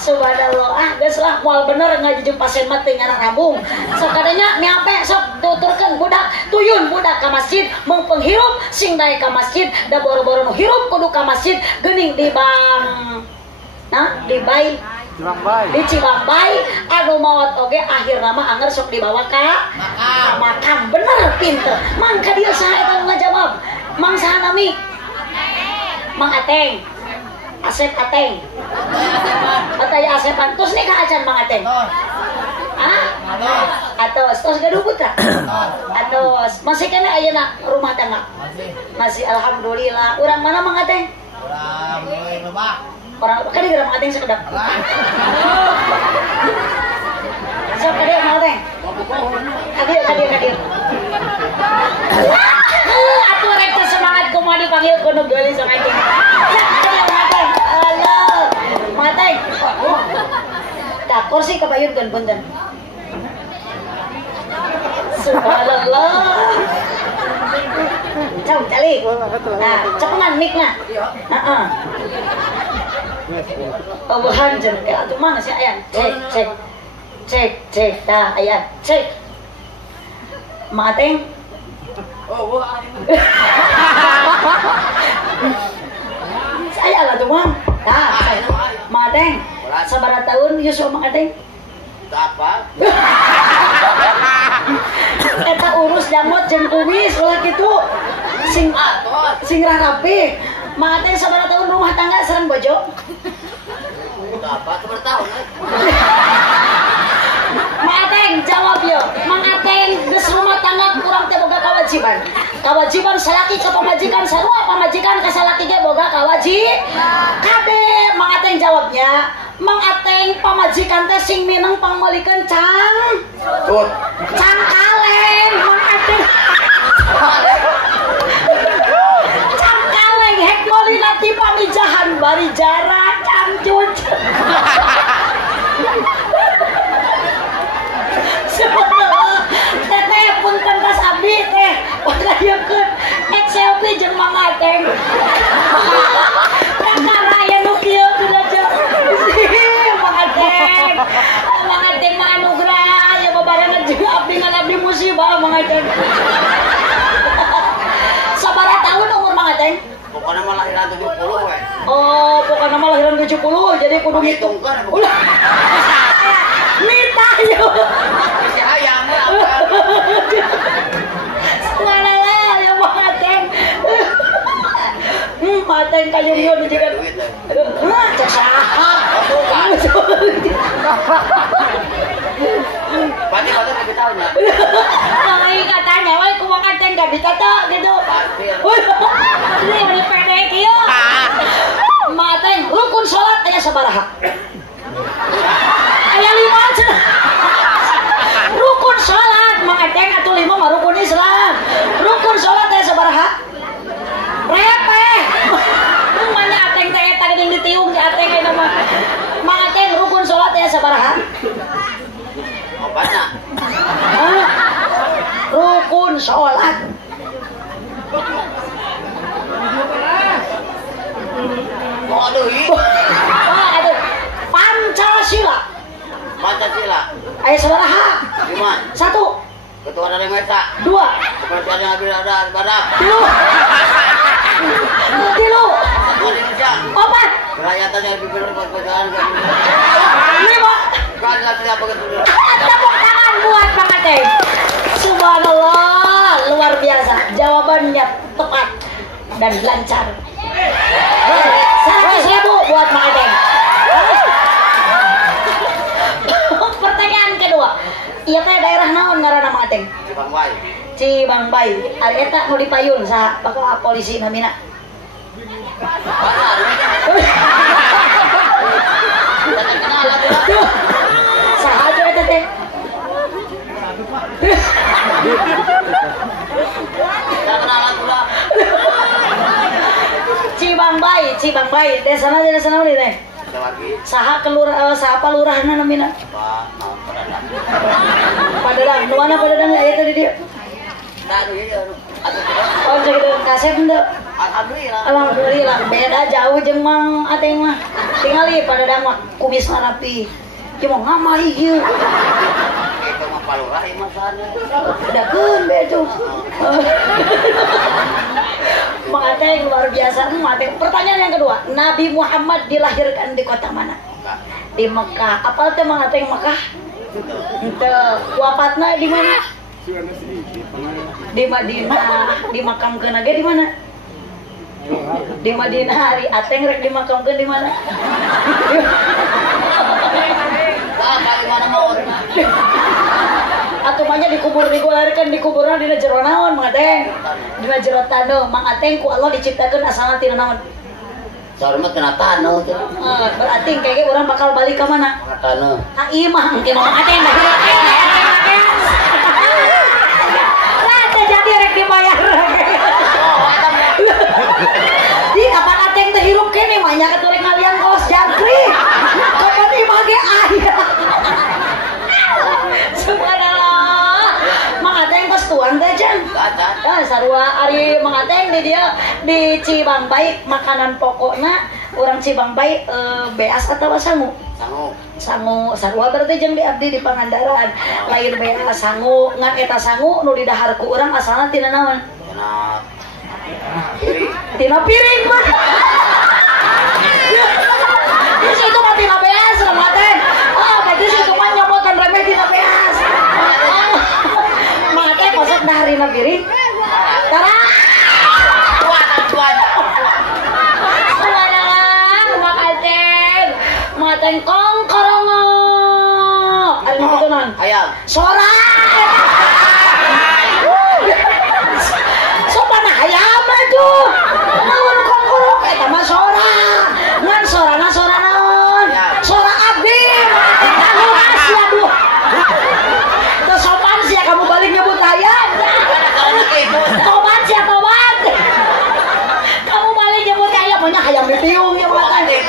subhanallah geus lah moal bener ngaji jeung pasien mah teu ngarang rambung sok kadenya nyampe sok tuturkeun budak tuyun budak ka masjid mumpung hirup sing daek ka masjid da boro-boro nu hirup kudu ka masjid geuning di bang di bayi di Cibambai anu maot oge akhirna mah anger sok dibawa ka makam bener pinter mangka dia saha eta ngajawab mang saha nami Mang Ateng Asep Ateng Ataya Asepan tos nih ka acan Mang Ateng atos tos gaduh putra atos masih kena ayeuna rumah tangga masih alhamdulillah urang mana Mang Ateng urang lebak orang kan di Mang Ateng sekedap sok kadir Mang Ateng kadir atuh rek semangat kumaha dipanggil kudu geuli sama anjing kadir Mang Ateng halo Mang Ateng tak kursi kebayunkeun punten subhanallah cau calik nah cepengan mikna heeh hanjen atuh mana sih aya cek tah aya cek Mang Ateng saya lah tuh Mang tah Mang Ateng sabaraha tahun yuswa Mang Ateng apa eta urus jamot jeung kumis ulah kitu sing rapi Mang Ateng sabaraha tahun rumah tangga sareng bojo apa sabaraha tahun Mang Ateng jawab yo Mang Ateng geus rumah tangga kurang teh boga kawajiban salaki ka pamajikan sarua pamajikan ka salaki ge boga kawajiban kade Mang Ateng jawabnya Mang Ateng pamajikan teh sing mineng pangmeulikeun cang kaleng Mang Ateng cang kaleng hek meulina ti pamijahan bari jarak cangcut teteh punten tas abdi teh pagayekeun ek selfie jeung Mang Ateng kakara aya nu kieu sudah Mang Ateng mah anugerah ya babarengan jeung abdi ngan abdi musibah Mang Ateng sabaraha tahun umur Mang Ateng pokoknya mah lahiran 70 we pokoknya mah lahiran 70 jadi kudu ngitungkeun ulah nitah yo si hayam subhanallah ya Mang Ateng Mang Ateng kayun-yun juga Pati lebih tahu nya. Ay katanya, wah kumakan teh nggak bisa tuh gitu. Ini udah pendek kieu. Mateng rukun salat aya sabaraha? Aya 5 cenah. Rukun salat mangateng atuh 5 mah rukun Islam. Rukun salat aya sabaraha? Repeh. Mana ateng teh eta geuning ditiung di ateng eta mah. Mangateng rukun salat aya sabaraha? Opana. Rukun sholat. Aduh, Aduh, Pancasila. Pancasila. Ayo sabaraha? 5. 1. Ketua dari Mesa. 2. Ketua dari ada badak. 3. 4. Indonesia. 5. Kerakyatan yang lebih berkecuali. 5. Kan lagi apa gitu. Tepuk tangan buat Bang Ateng. Subhanallah, luar biasa. Jawabannya tepat dan lancar. 100.000 buat Bang Ateng. Pertanyaan kedua. Iya teh daerah naon ngaranna Bang Ateng? Cibangbay. Cibangbay. Ari eta nu dipayun saha bakal polisi namina? Saha aja eta teh? Cibangbay, desana mana teh? Saha saha lurahna namina? Padadang, nu mana Padadang aya teh di dieu? Oh, jadi kaset henteu. Alhamdulillah, beda jauh jeung Mang Ateng mah. Tingali Padadang mah kumisna rapi. Cuma ngamai ieu. Itu mah palurah ieu mah sana. Dakeun beto. Mang Ateng luar biasa. Mang Ateng. Pertanyaan yang kedua, Nabi Muhammad dilahirkan di kota mana? Di Mekah. Apal teh Mang Ateng Mekah? Henteu. Wafatna di mana? Di Madinah. Dimakamkeun ge di mana? Di Madinah. Hari Ateng rek dimakamkeun di mana? Atuh mah dikubur digolarikan di kuburna dina jero naon Mang Ateng? Dina jero taneuh. Mang Ateng ku Allah diciptakeun asalna tina naon? Saur mah tina taneuh teh. Berarti kayaknya orang bakal balik ke mana? Ka taneuh. Ka ieu mah engke Mang Ateng dah hirup teh. Lah teh jadi rek dibayar. Di kapan Ateng teh hirup kene mah nya keturek ngalian kaos jangkrik. Kapan imah ge aya. Subhanallah. Mang Ateng kos tuan teh can. Sarua ari Mang Ateng di dia di Cibangbay makanan pokokna urang Cibangbay beas atawa sangu? Sangu sarua berarti jeung di abdi di Pangandaran. Lain beas sangu ngan eta sangu nu didahar ku urang asalna tina naon? Tina piring mah. Di situ mah tina beas Mang Ateng. Berarti situ mah nyomotan remeh tina beas. Mang Ateng masak daharina piring. Tara. Mang Ateng. Mang Ateng kongkorongo. Ari mah kutunan. Ayam. Sora. Sopana hayam atuh. Naon kongkorong eta mah sora. Ngan sorana sora naon? Sora abdi. Kamu kasih aduh. Kesopan sih kamu balik nyebut hayam. Tobat sih tobat. Kamu balik nyebut hayam maunya hayam ditiung ya Mang Ateng.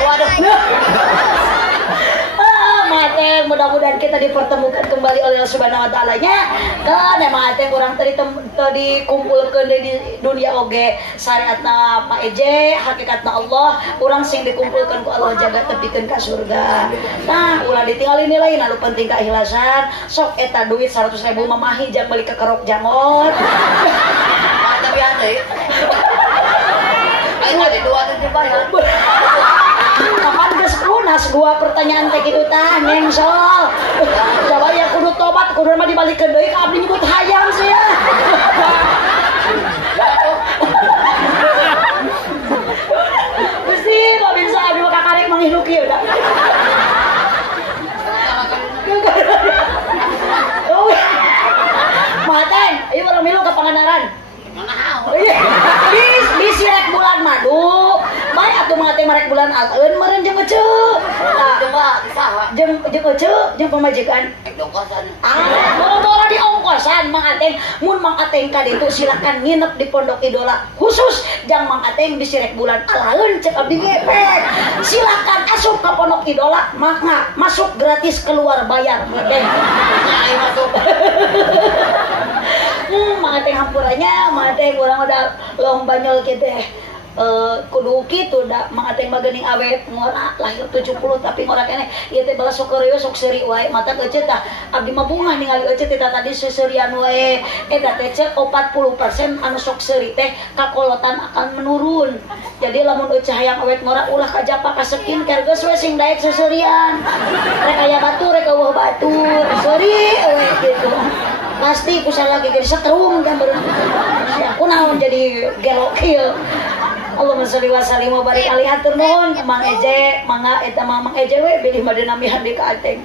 Ateng, mudah-mudahan kita dipertemukan kembali oleh Allah Subhanahu wa Ta'ala-nya. Dan Mang Ateng urang tadi dikumpulkeun di dunia oge syariatna Pak Eje, hakikatna Allah, urang sing dikumpulkan ku Allah jaga tepikeun ka surga. Nah, ulah ditinggali nilai nu penting keikhlasan. Sok eta duit 100.000 mamahi jang balik ke kerok jangot. Tapi ada ya. Ayo di dua teh dibayar. Kapan geus lunas 2 pertanyaan teh kitu tah nyengsol. Coba ya kudu tobat, kudu mah dibalikeun deui ka abdi nyebut hayam sia. Mesti mah bisa abdi mah kakarek manghirup kieu da. Ieu urang milu ka Pangandaran. Mana Iya. Bisi rek bulan madu. Bae atuh mah teh marek bulan alkeun meureun jeung eceu. Tah coba saha? jeung eceu jeung pamajikan. Dongkosan. Boro-boro di ongkosan Mang Ateng. Mun Mang Ateng ka ditu silakan nginep di Pondok Idola. Khusus jang Mang Ateng bisi rek bulan alaeun cek abdi ngepek. Silakan asup ka Pondok Idola, maka masuk gratis keluar bayar Mang Ateng. Nyai masuk. Mang Ateng hampurannya, Mang Ateng urang udah lomba nyol kitu kudu kitu da Mang Ateng mah geuning awet ngora lahir 70 tapi ngora keneh ieu teh balas sok reueus sok seuri wae mata eceu tah abdi mah bungah ningali eceu teh tadi seseurian wae eta teh ceuk 40% anu sok seuri teh kakolotan akan menurun jadi lamun eceu hayang awet ngora ulah kajapa ka skincare geus we sing daek seseurian rek aya batur rek eueuh batur seuri we gitu pasti kusala lagi jadi setrum kan baru aku naon jadi gelok kieu Allahumma sholli wa sallim wa barik alaihi hatur nuhun Mang Eje mangga eta mah Mang Eje we bilih mah namihan di ka Ateng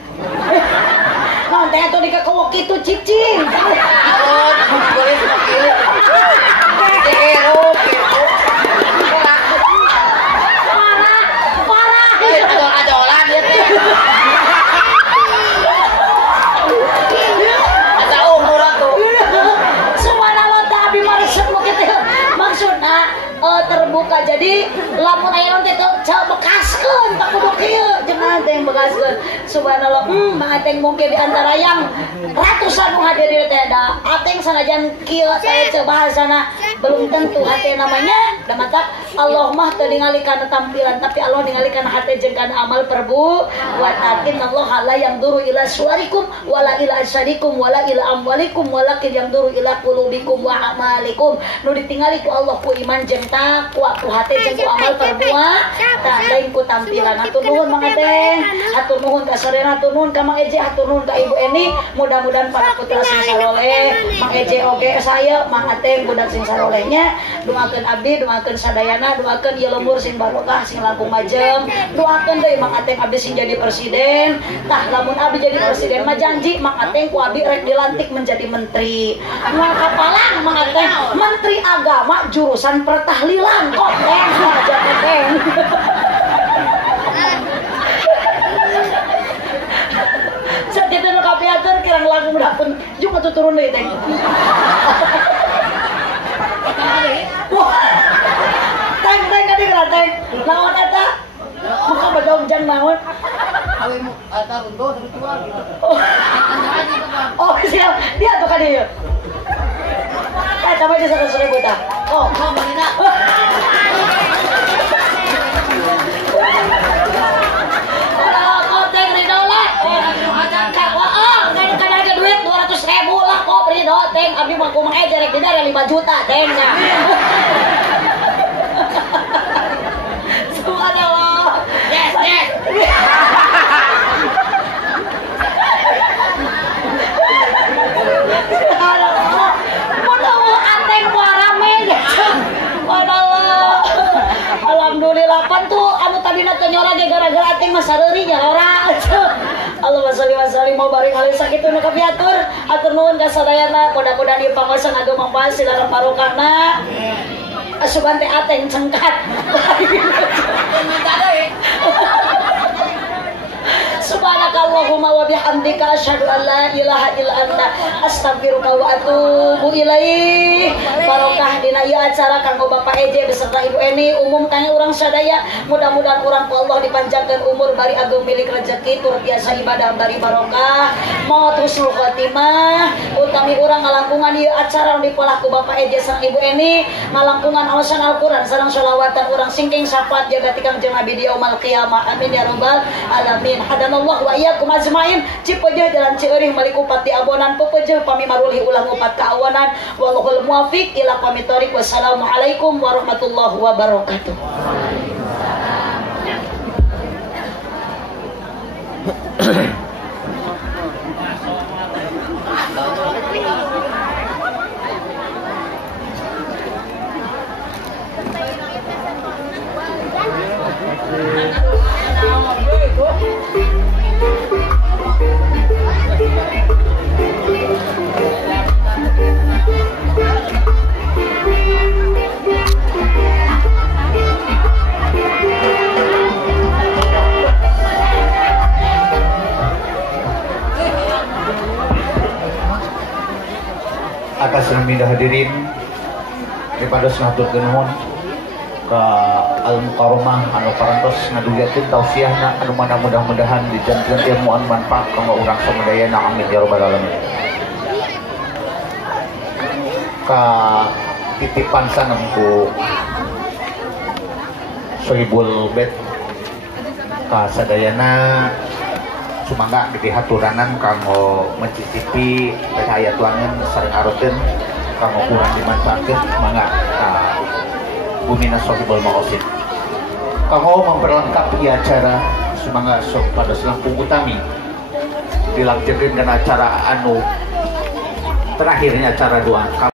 naon teh atuh di ka kowo kitu cicing Oh, boleh kieu. parah Adolan ya. Ada umur atuh. subhanallah tah abi mah resep nu kitu maksudna terbuka jadi lamun aya teh teu bekaskeun tak kudu kieu jeung Ateng bekaskeun subhanallah Mang Ateng mungkin di antara yang ratusan nu hadir di teh da Ateng sanajan kieu saya teu bahasana belum tentu hate namanya da mata Allah mah teu ningali kana tampilan tapi Allah ningali kana hate jeung kana amal perbuatan Allah la yanduru ila suwarikum wala ila asadikum wala ila amwalikum walakin yanduru ila qulubikum wa amalikum nu ditingali ku Allah ku iman jeung takwa ku hate jeung ku amal perbuatan lain ku tampilan hatur nuhun Mang Ateng hatur nuhun ka sadayana hatur nuhun ka Mang Eje hatur nuhun ka Ibu Eni mudah-mudahan para putra sing saloleh Mang Eje oge saya Mang Ateng budak sing salolehnya doakeun abdi doakeun sadayana doakeun ieu lembur sing barokah sing langkung majem doakeun deui Mang Ateng abdi sing jadi presiden tah lamun abdi jadi presiden mah janji Mang Ateng ku abdi rek dilantik menjadi menteri moal kapalang Mang Ateng menteri agama jurusan pertahlilan kok teh aja teh sakitu nu kapiatur kirang langkung dapun jeung atuh turun deui teh wah teng kadi teng naon eta maka badaung jang naon Awe mu eta rundo dari tua. oh siap dia tuh kan dia tambah di 100.000 tah oh Manina. Teng Ridho lah kan ada duit 200.000 lah kok Ridho teng abdi mah kumaha jarek didare 5 juta teng subhanallah yes alhamdulillah pan tuh anu tadina teh nyora ge gara-gara Ateng mah sareuri nya ora Allahumma sholli wa sallim wa barik alaihi sakitu nu kapiatur atur nuhun ka sadayana mudah-mudahan ieu pangosan adu mangpaat silaran barokahna asuban teh Ateng cengkat Minta deui. Subhanakallahumma wa bihamdika asyhadu an la ilaha illa anta astaghfiruka wa atubu ilaih. Barokah dina ieu acara kanggo Bapak Eje beserta Ibu Eni umum kangge urang sadaya mudah-mudahan urang ku Allah dipanjangkeun umur bari agung milik rezeki tur biasa ibadah bari barokah maut husnul khotimah utami urang ngalangkungan ieu acara dipolah ku Bapak Eje sareng Ibu Eni ngalangkungan awasan Al-Qur'an sareng sholawatan urang singking syafaat jaga tikang jeung nabi di yaumul qiyamah amin ya rabbal alamin hadanallah wa iyyakum ajmain cipeujeuh jalan cieuring malikupati abonan pepeujeuh pami marulih ulah ngupat ka awanan wallahul muwaffiq ila aqwamit thoriq wassalamualaikum warahmatullahi wabarakatuh. Thank you. atas nami hadirin daripada ngaturkeun nuhun ka Al Mukarramah anu parantos ngadugiakeun tausiahna anu mana mudah-mudahan dijanjian ilmuan manfaat kanggo urang samudayana amin ya rabbal alamin. Ka titipan sanem ku Sohibul Bet ka sadayana sumangga dihaturanan kanggo mencicipi aya tuangan sareng aroteun kanggo kurang dimanfaatkeun mangga Bumina Sohibul Maqasid kanggo memperlengkapi acara sumangga sok pada selangkung utami dilanjutkeun dengan acara anu terakhirnya acara doa